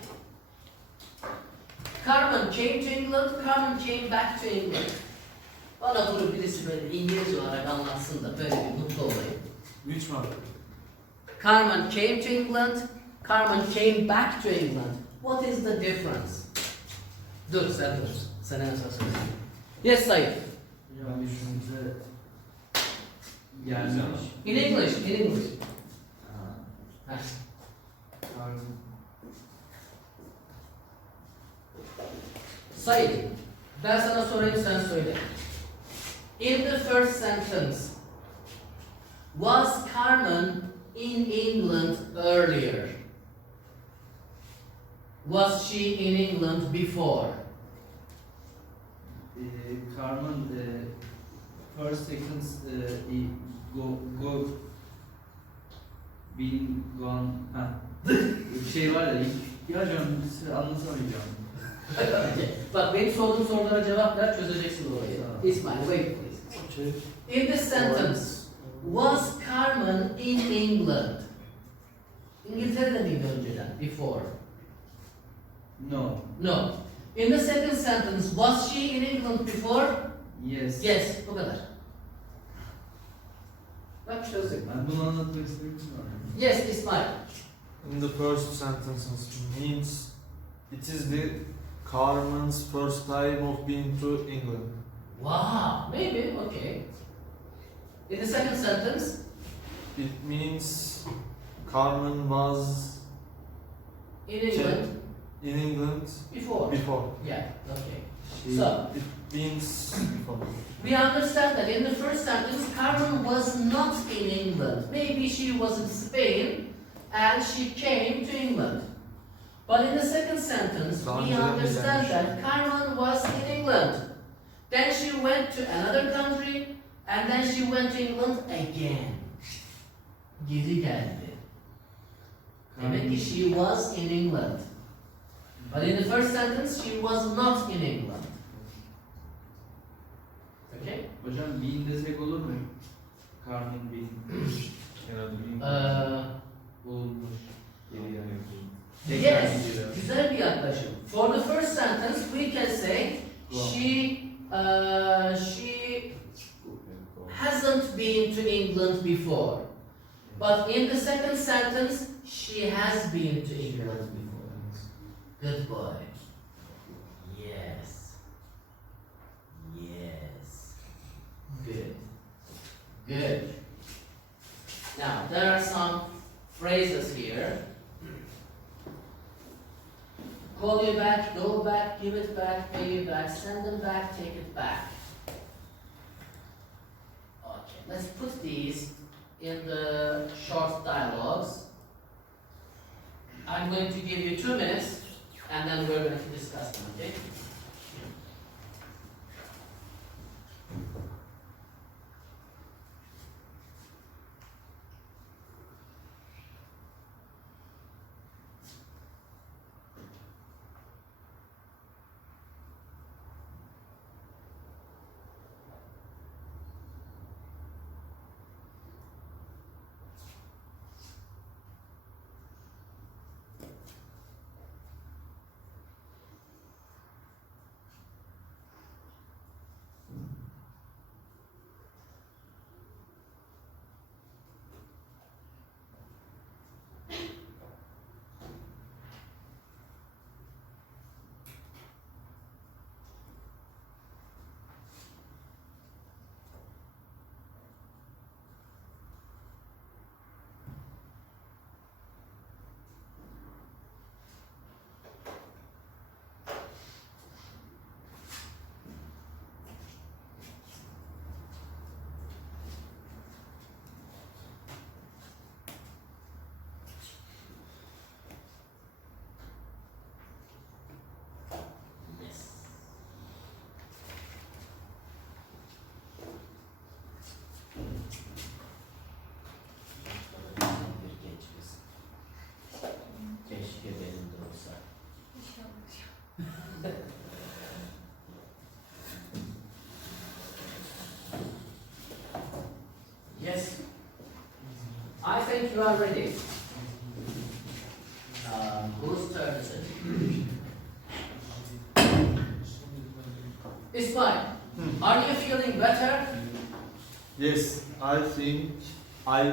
Carmen came to England, Carmen came back to England. Bana bunu birisi böyle İngilizce olarak anlatsın da böyle bir mutlu olayım. Which one? Carmen came to England, Carmen came back to England. What is the difference? Dur sen dur. Sen en son söyle. Yes, Said. Yani düşünce gelmiş. In English, in English. Ha, pardon. Said, ben sana sorayım sen söyle. In the first sentence, was Carmen in England earlier? Was she in England before? Carmen first seconds go being gone. Ha. Bir şey var ya ya hocam size anlatamayacağım. Okay. Bak benim sorduğum sorulara cevap ver, çözeceksin orayı. Tamam. İsmail, wait please. Okay. In this sentence, was Carmen in England? İngiltere'de miydi önceden? Before? No. No. In the second sentence, was she in England before? Yes. Yes, bu kadar. Bak çözdük. Ben bunu anlatmak istedim. Yes, İsmail. In the first sentence means it is the Carmen's first time of being to England. Wow, maybe, okay. In the second sentence, It means Carmen was in England in England before. before. Yeah, okay. Şey, So, It means before. we understand that in the first sentence, Carmen was not in England. Maybe she was in Spain and she came to England. But in the second sentence, we understand that Carmen was in England. Then she went to another country and then she went to England again. Geri geldi. Demek ki she was in England. But in the first sentence, she was not in England. Okay? Hocam bin desek olur mu? Carmen bin. Genelde bin Bulunmuş. geri yani. Yes, güzel bir yaklaşım. For the first sentence, we can say she hasn't been to England before. But in the second sentence, she has been to England before. Good boy. Yes. Yes. Good. Good. Now, there are some phrases here. Call you back, go back, give it back, pay you back, send them back, take it back. Okay, let's put these in the short dialogues. I'm going to give you 2 minutes and then we're going to discuss them, okay? think you are ready. Whose turn is it? Ismail, are you feeling better? Yes, I think I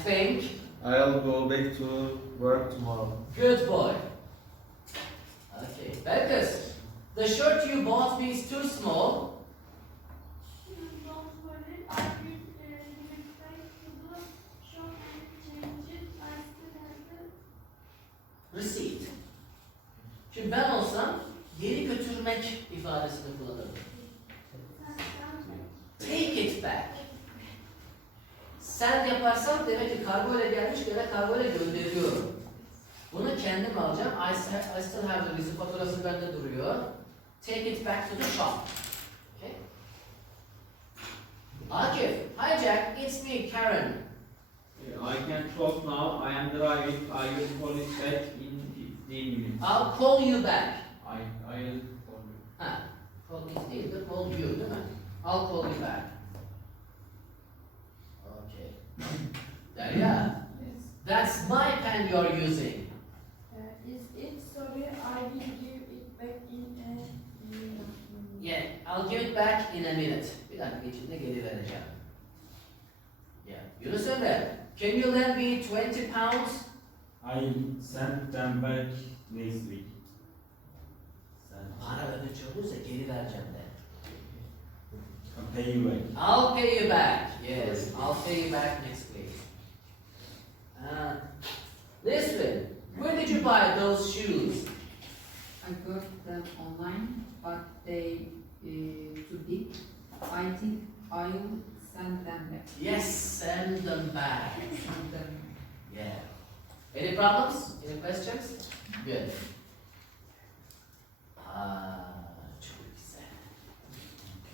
think. I'll go back to work tomorrow. Good boy. Okay, Belkıs, the shirt you bought me is too small. Don't worry, I will get back to the shop and change it. I still have the Receipt. Şimdi ben olsam geri götürmek ifadesini kullanırım. Take it back. Sen yaparsan demek ki kargo ile gelmiş, demek kargo ile gönderiyorum. Bunu kendim alacağım. I still have the receipt, faturası bende duruyor. Take it back to the shop. Okay. Akif, hi Jack, it's me, Karen. I can talk now. I am driving. I will call it back in 15 minutes. I'll call you back. I'll call you. Ha, call it değil de call you değil mi? I'll call you back. Okay. Derya, yes. that's my pen you're using. Is it sorry? I will give it back in a minute. Yeah, I'll give it back in a minute. Bir dakika içinde geri vereceğim. Yeah. Yunus Emre, can you lend me 20 pounds? I sent them back next week. Para ödünç olursa geri vereceğim de. I'll pay you back. I'll pay you back. Yes, I'll pay you back next week. Listen, where did you buy those shoes? I got them online, but they too big. I think I'll send them back. Yes, send them back. Send them. Yeah. Any problems? Any questions? Good. Çok güzel.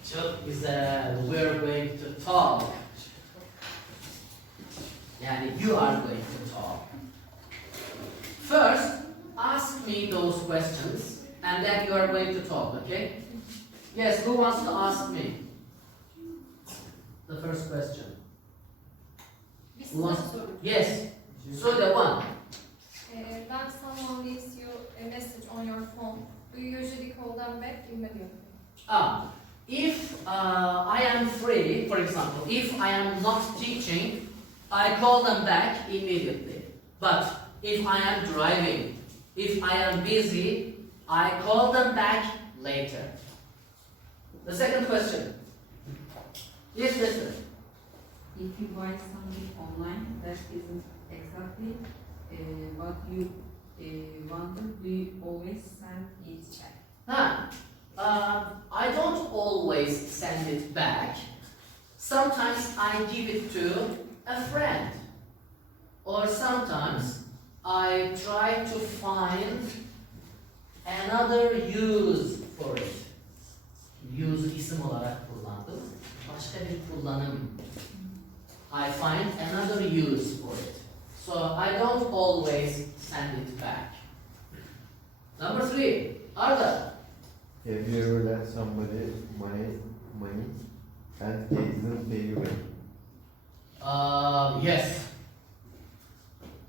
Çok güzel. We're going to talk. Yani you are going to talk. First, ask me those questions and then you are going to talk, okay? Yes, who wants to ask me? The first question. Bir Who wants? soru. Yes. So the one. When someone leaves you a message on your phone, do you usually call them back immediately? If I am free, for example, if I am not teaching, I call them back immediately. But if I am driving, if I am busy, I call them back later. The second question. Yes, mister. If you buy something online that isn't exactly what you wanted, do you always send it back? I don't always send it back. Sometimes I give it to a friend. Or sometimes I try to find another use for it. Use isim olarak kullandım. Başka bir kullanım. I find another use for it. So I don't always send it back. Number 3, Arda. Have you ever lent somebody money and they didn't pay you back? Yes.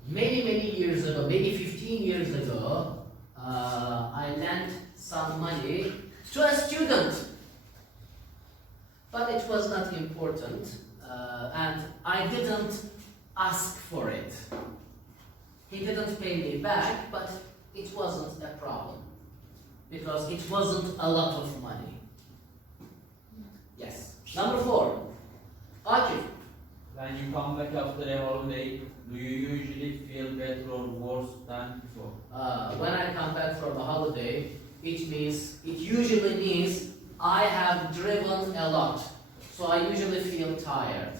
Many years ago, maybe 15 years ago, I lent some money to a student. But it was not important, and I didn't ask for it. He didn't pay me back, but it wasn't a problem, because it wasn't a lot of money. Yes. Number 4, Akif. When you come back after a holiday, do you usually feel better or worse than before? When I come back from a holiday, it usually means I have driven a lot, so I usually feel tired.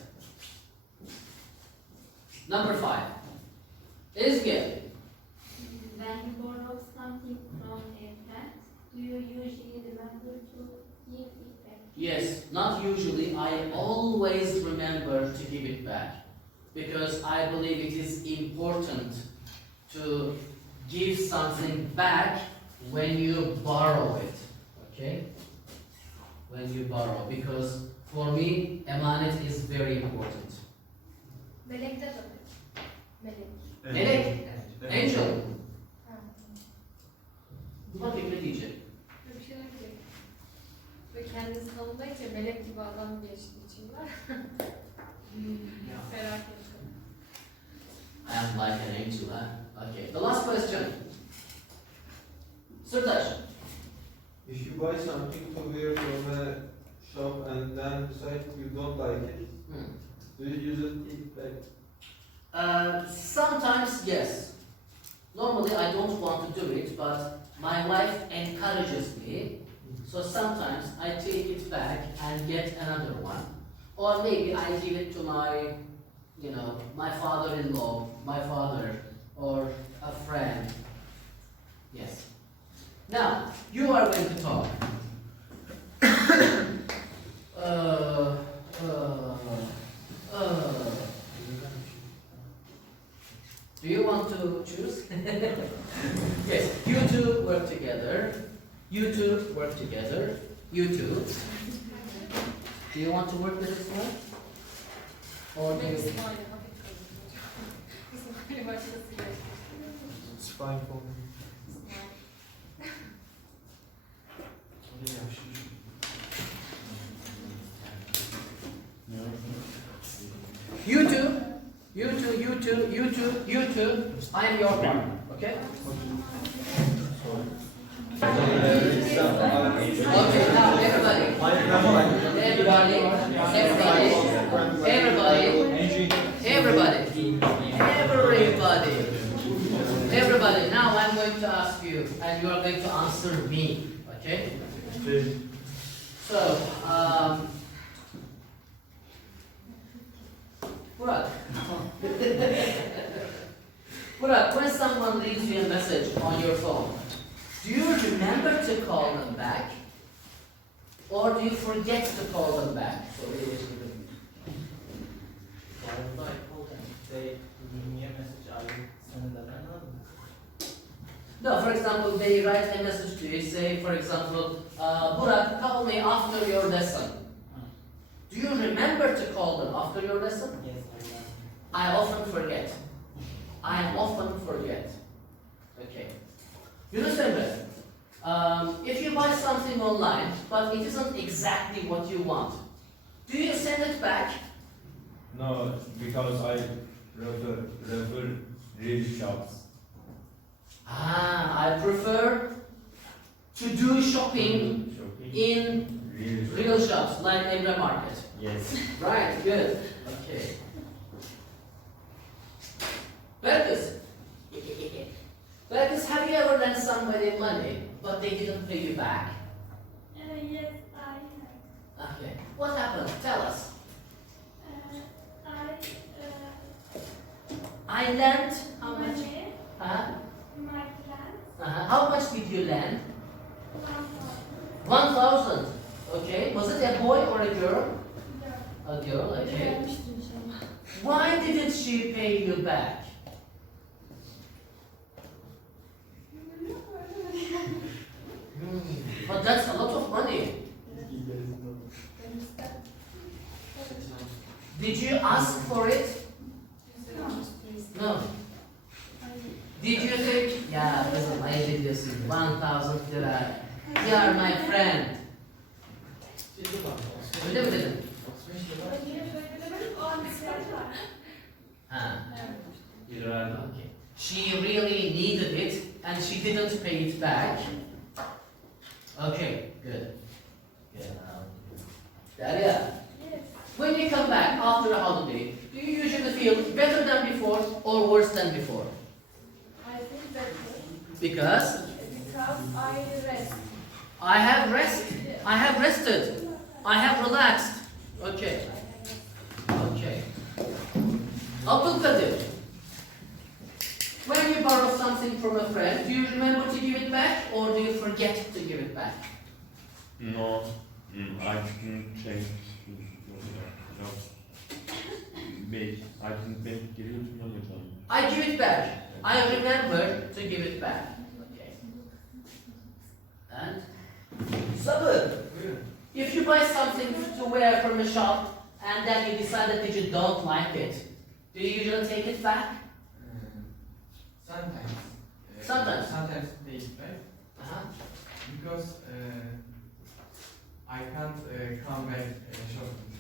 Number 5, Izgi. When you borrow something from a friend, do you usually remember to give it back? Yes, not usually, I always remember to give it back, because I believe it is important to give something back when you borrow it, okay? When you borrow, because for me, emanet is very important. Melek'te de var. Melek. Melek. Evet. Angel. Ha. Dur bakayım ne diyecek. Böyle bir şeyler diyor. Ve kendisi tanımlayınca melek gibi adam geçti içinden. Merak ettim. I am like an angel, huh? Okay. The last question. Sirtash. If you buy something to wear from a shop and then decide you don't like it, do you use it back? Sometimes yes. Normally I don't want to do it, but my wife encourages me. So sometimes I take it back and get another one. Or maybe I give it to my, my father-in-law, my father, or a friend. Yes. Now, you are going to talk. Do you want to choose? Yes, you two work together. You two work together. You two. Do you want to work with this one? Or do Benim you... İsmail'e hafif kalıyor. İsmail'e başkasıyla. It's fine for me. You two, you two, you two, you two, you two, I am your partner, okay? Okay, now everybody, everybody, now I'm going to ask you, and you are going to answer me, okay? So, Murat. Murat, when someone leaves you a message on your phone, do you remember to call them back? Or do you forget to call them back? No, for example, they write a message to you, say, for example, Murat, call me after your lesson. Do you remember to call them after your lesson? Yes, I often forget. I often forget. Okay. Yunus Emre, if you buy something online, but it isn't exactly what you want, do you send it back? No, because I prefer real shops. I prefer to do shopping in real shops, like Emre Market. Yes. Right, good. Okay. Berkus. Berkus, have you ever lent somebody money, but they didn't pay you back? Yes, I have. Okay. What happened? Tell us. I lent how much? Money, Huh? my friends, How much did you lend? 1,000. Okay. Was it a boy or a girl? A girl, okay. Why didn't she pay you back? But that's a lot of money. Did you ask for it? No. Did you think, yeah, kızım ayıp ediyorsun, 1,000 lira. You are my friend. Öyle mi dedin? Okay. She really needed it and she didn't pay it back. Okay, good. Daria, when you come back after a holiday, do you usually feel better than before or worse than before? I think better Because because I rest. I have rested, I have relaxed. Okay. Okay. Abdul Kadir, when you borrow something from a friend, do you remember to give it back or do you forget to give it back? No, I didn't change. No. Ben geri götürmem. I give it back. I remember to give it back. Okay. And Sabır, if you buy something to wear from a shop and then you decided that you don't like it, Do you usually take it back? Sometimes. Sometimes. Sometimes take back Uh-huh. because I can't come back shopping.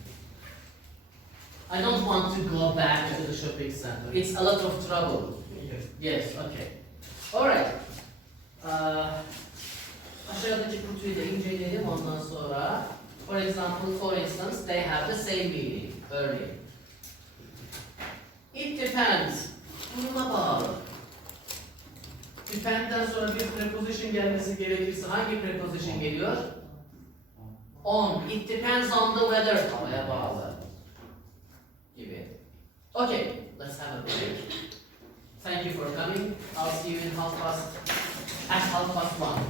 I don't want to go back to the shopping center. It's a lot of trouble. Yes. Yes, okay. Alright. Aşağıdaki kutuyu da inceleyelim ondan sonra. For instance, they have the same meaning. Örneğin. It depends. Duruma bağlı. Depend'den sonra bir preposition gelmesi gerekirse hangi preposition geliyor? On. It depends on the weather. Havaya bağlı. Gibi. Okay, let's have a break. Thank you for coming. I'll see you in at 1:30.